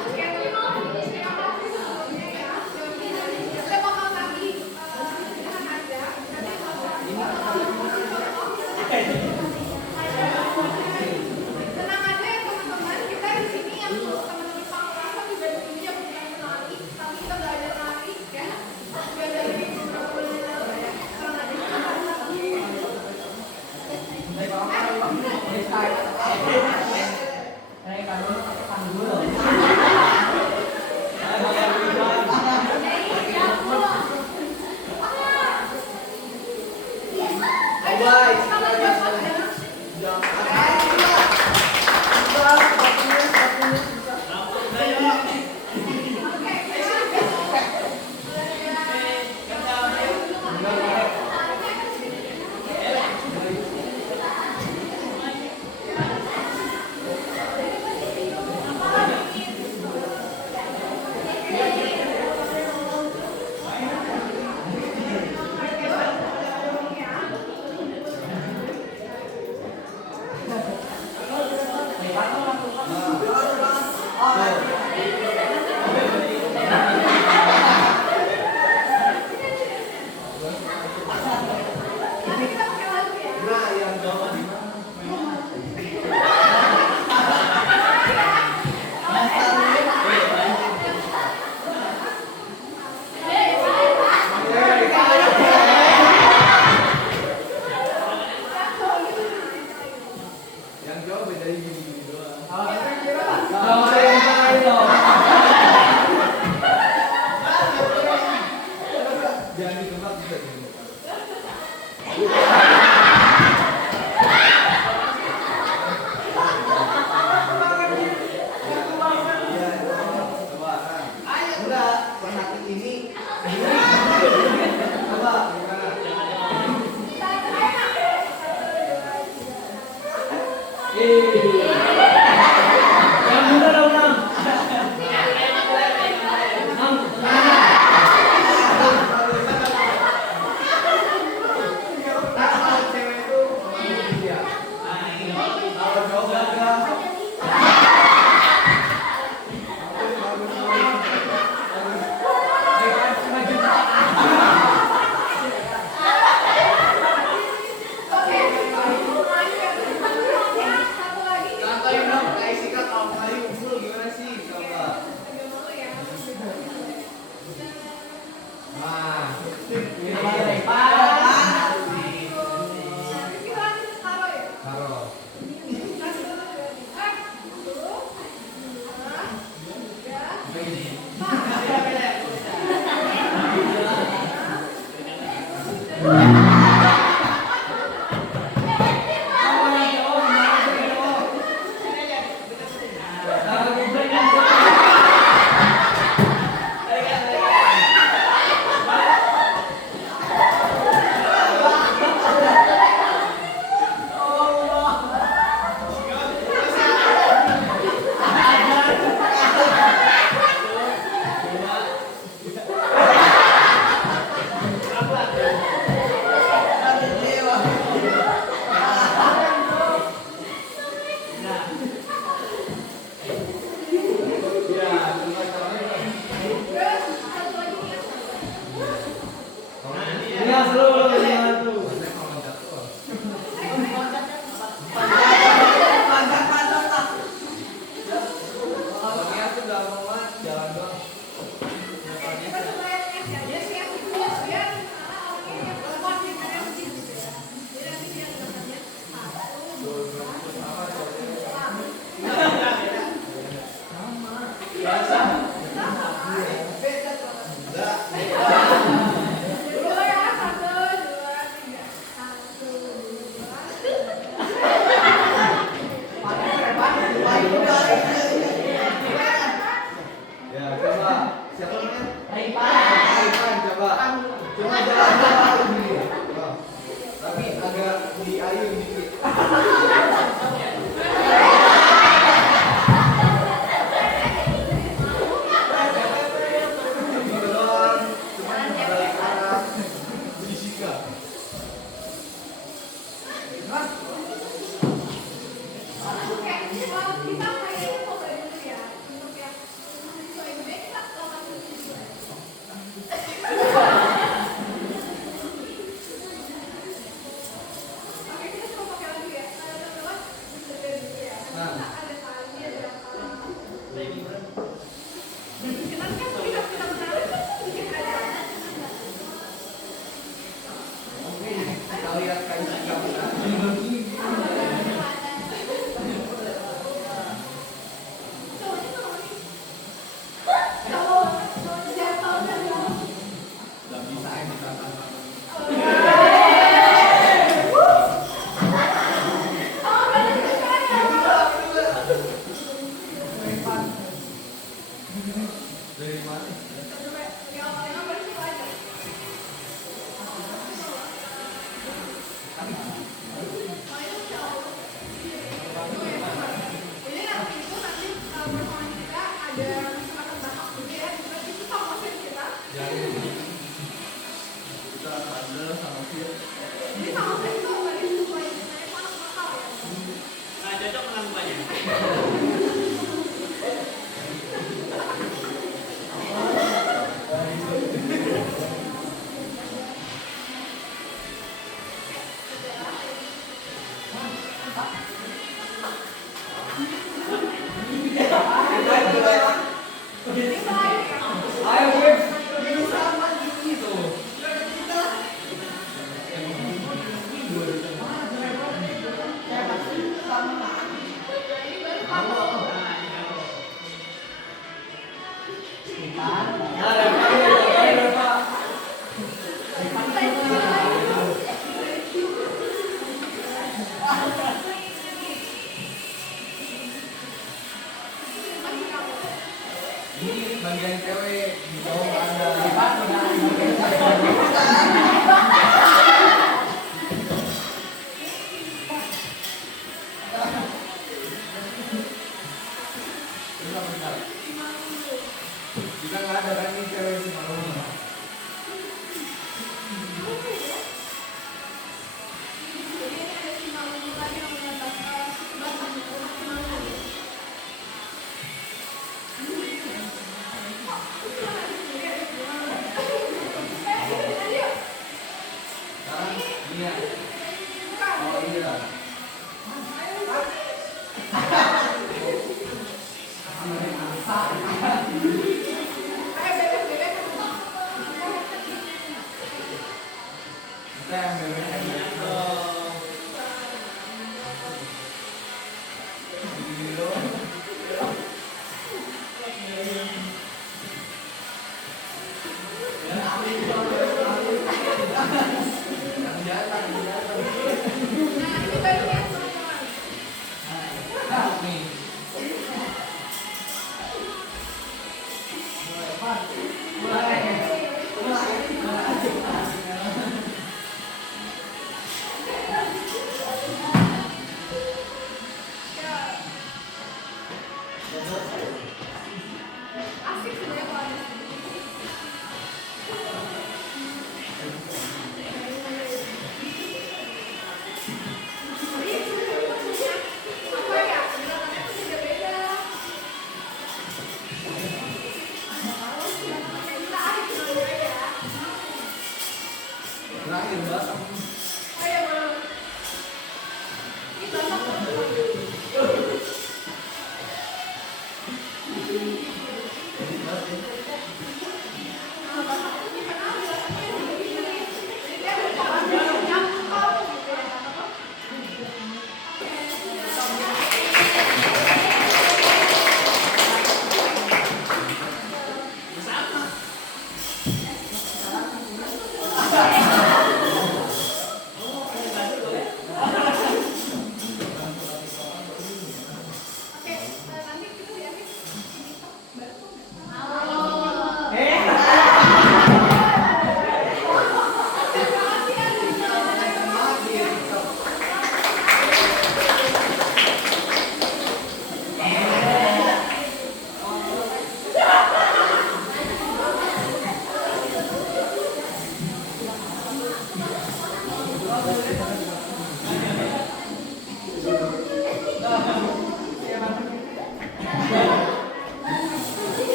Oke, terima kasih sebelumnya ya. Kita bakal lagi dengan aja. Nanti tenang aja ya teman-teman. Kita di sini yang teman-teman Pangkalan juga di sini yang bukan lari, tapi kita belajar lari ya. Belajar dari beberapa bulan yang lalu ya. Tenang aja. Kayak kalau panggul. Bye. Selamat berpuasa. Jangan. Yang bener dong, Nam. Nam, Nah, kalau cewek itu ngomongin dia. Kalau cowok enggak. Oke, satu lagi. Contohin dong, kayak sikap kaum kali usul gimana sih? Coba. Agak malu ya. Nah, ini mana nih? Kita lanjut taruh ya. taruh. Kasih dulu berarti. 1, 2, 3, 4. Terus satu lagi nih. Ini yang seru loh, ini yang seru. Pokoknya tuh udah mau jalan doang. Kita coba yang aja sih yang itu biar orangnya yang konsisten gitu ya. Jadi nanti dia dapatnya 1, 2, 3. Dulu ya 1, 2, 3. 1, 2. Ya, coba. Siapa namanya? Aipan. Aipan, coba. Coba jalan-jalan begini. Coba. Tapi agak di ayu dikit. Gitu doang. Cuman balik arah. Jessica. Oke, kita kayaknya coba dulu ya untuk yang sesuai gue kita lokasi dulu ya. Oke, kita coba pakai lagi ya. Teman-teman bisa lihat dulu ya. Nah. Ada tali, ada apa. Kenapa kan kita menarik kan bikin aja. Oke, kita lihat kayak Jessica. Gak bisa ini tantangan. Dari mana? Jadi nanti itu nanti pertemuan kita ada kesempatan bahas juga ya. Terus itu sama sih kita. Kita bandel sama Fir. Ini sama sih itu tadi sesuai dengan anak nakal ya. Nah, cocok dengan mukanya. Ayo, Wim. Ini baru kamu. Nah, Reva. Ini bagian cewek, di cowok ada.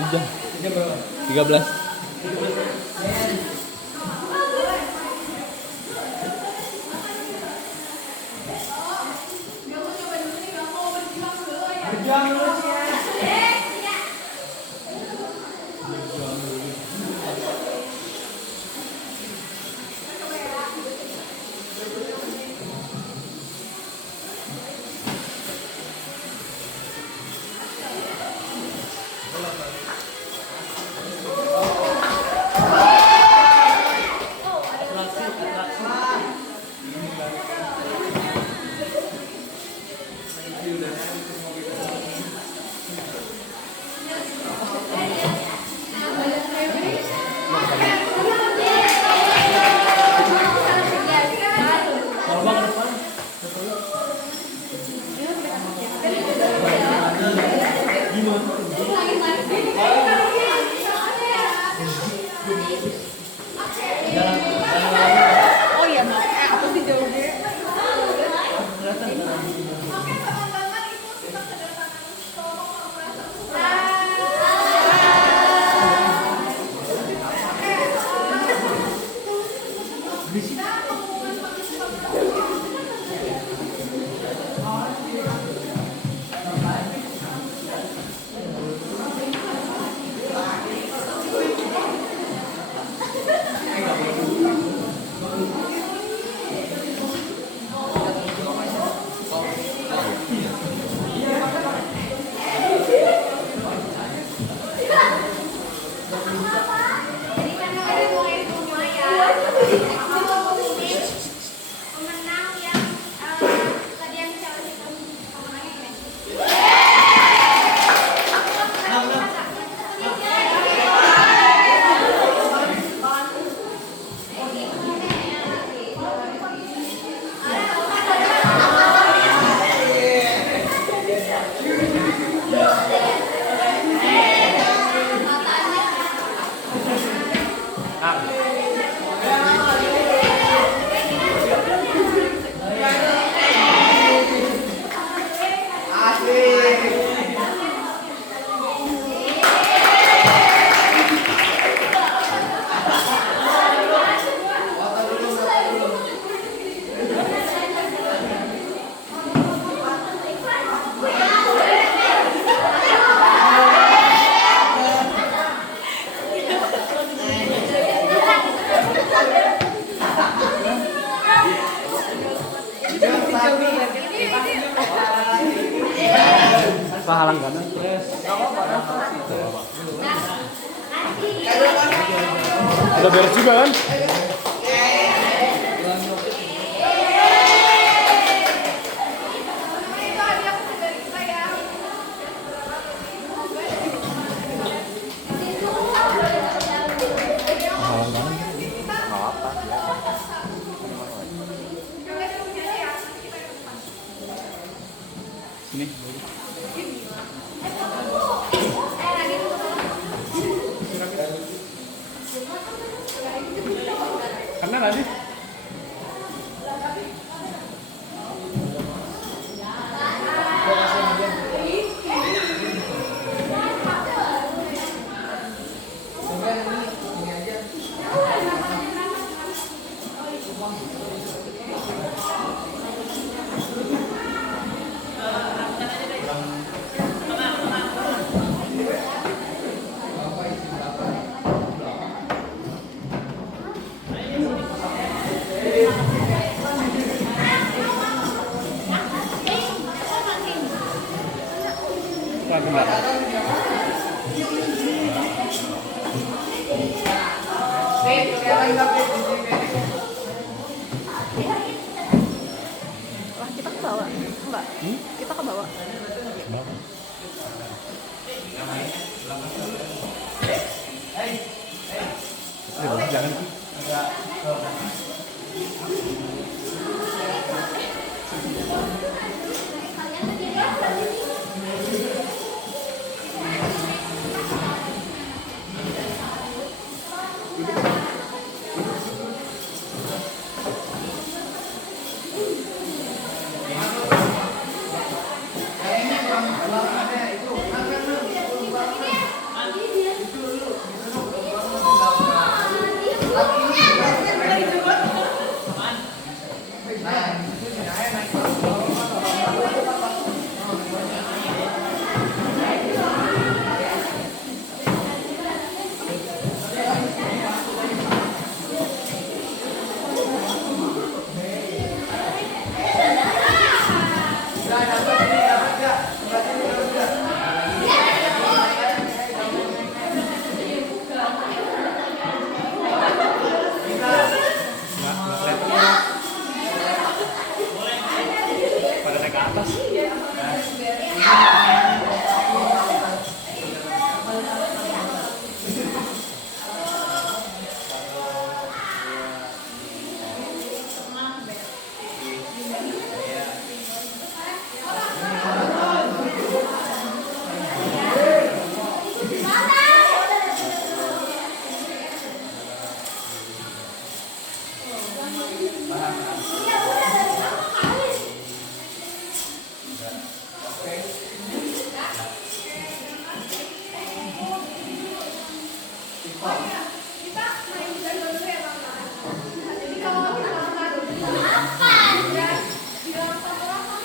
Sejam. 13. Berjuang dulu sih ya. Oh iya, aku sih jauh deh. Oke teman-teman, itu kita kedatangan kelompok kelas 1. Udah beres juga kan? Itu hadiah dari saya. Sini. Karena tadi Kita ke bawah. Enggak. Kita ke bawah. jangan. Pada naik ke atas. Kita main jalan dulu ya teman-teman. Jadi kalau misalkan di dalam satu rangka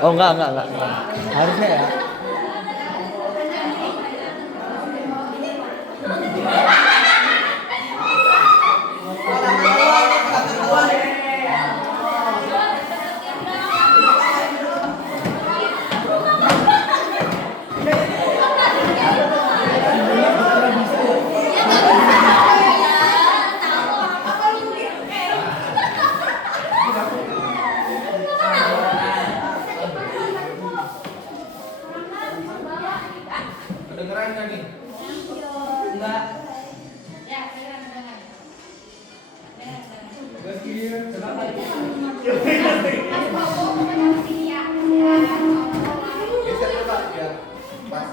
Oh enggak. Harusnya ya. Kedengeran nggak nih? Enggak. Ya, kedengeran. Geser coba biar pas.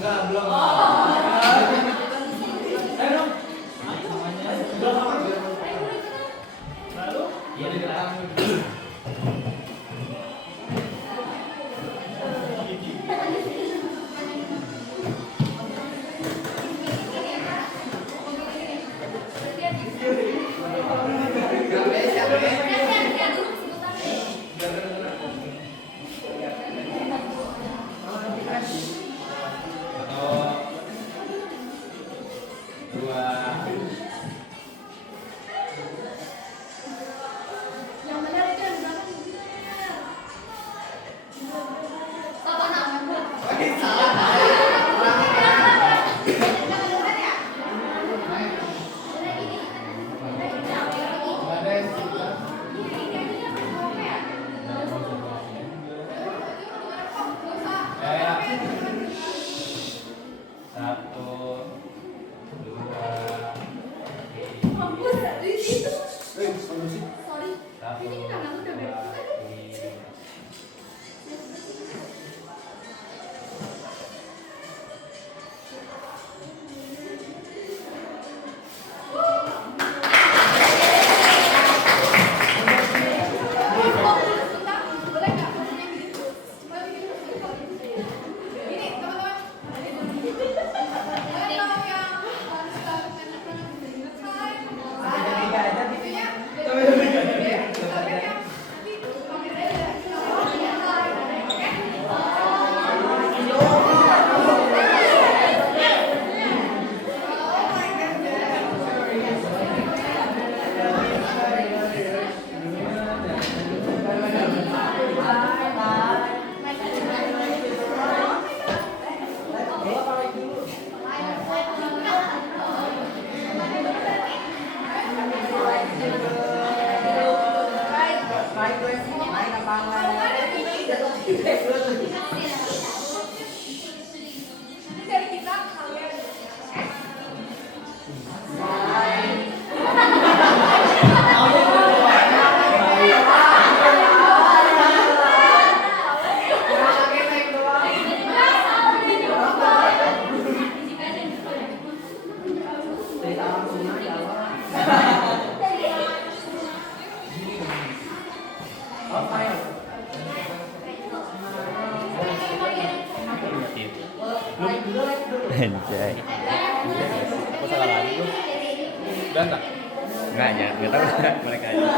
Enggak, belum. Lalu Iya, di belakang. Anjay. Kok salah lagi lu? Udah enggak? Enggak ya, enggak tahu mereka aja.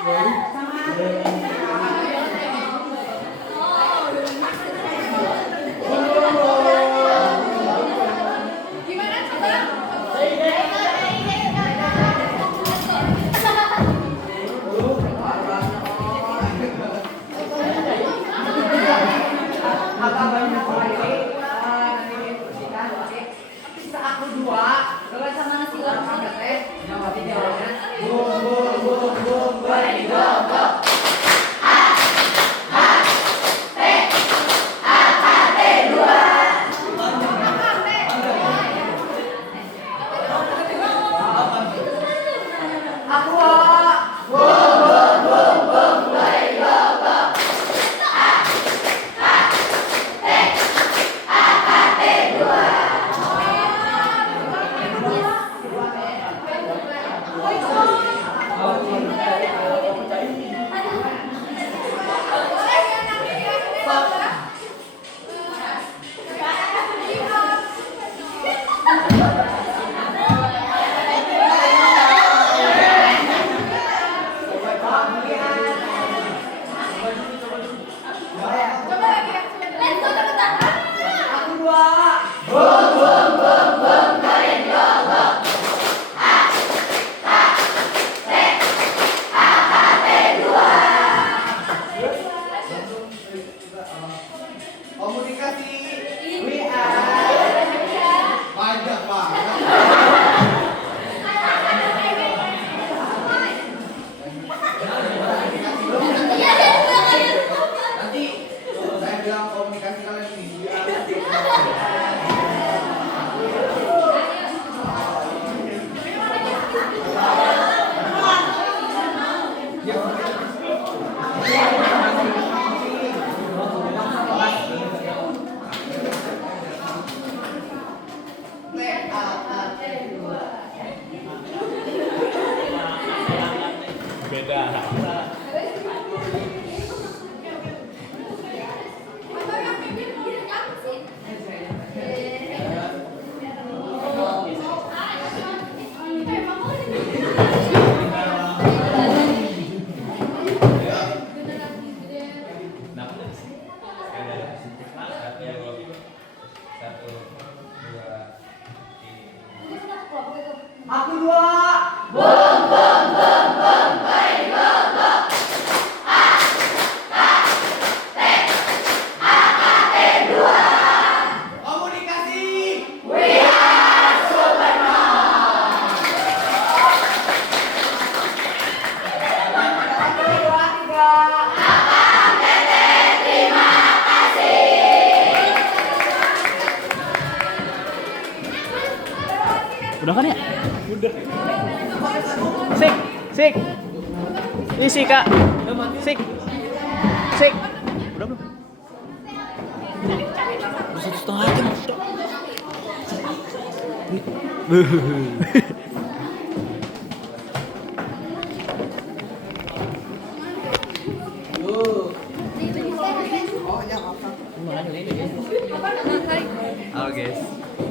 Gimana coba? Agak banyak lagi. Bisa aku dua. Kalau sama nasi goreng teh. Jawabin jawabannya. Ready, go, go. Coba lagi ya. Let's go cepetan. Aku dua. Komunikasi. WA. Banyak banget. Nanti saya bilang komunikasi kalian ini. Beda. Atau yang pikir mau apa sih? Aku dua. Komunikasi. Dua, tiga. Udah kan ya? Udah. Sik, sik. Isi kak. Sik, sik. Udah belum? Udah 1,5 jam. Halo guys.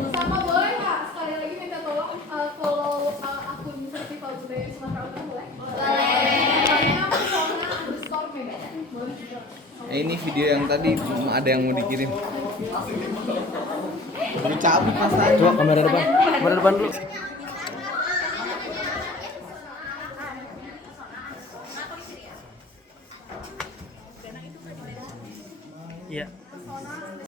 Sama boleh nggak sekali lagi minta tolong follow akun Festival Budaya Sumatera Utara boleh? Namanya Pesona_Medan. Boleh juga. Ini video yang tadi ada yang mau dikirim. Baru cabut pasan. Coba kamera depan. Kamera depan dulu. Iya.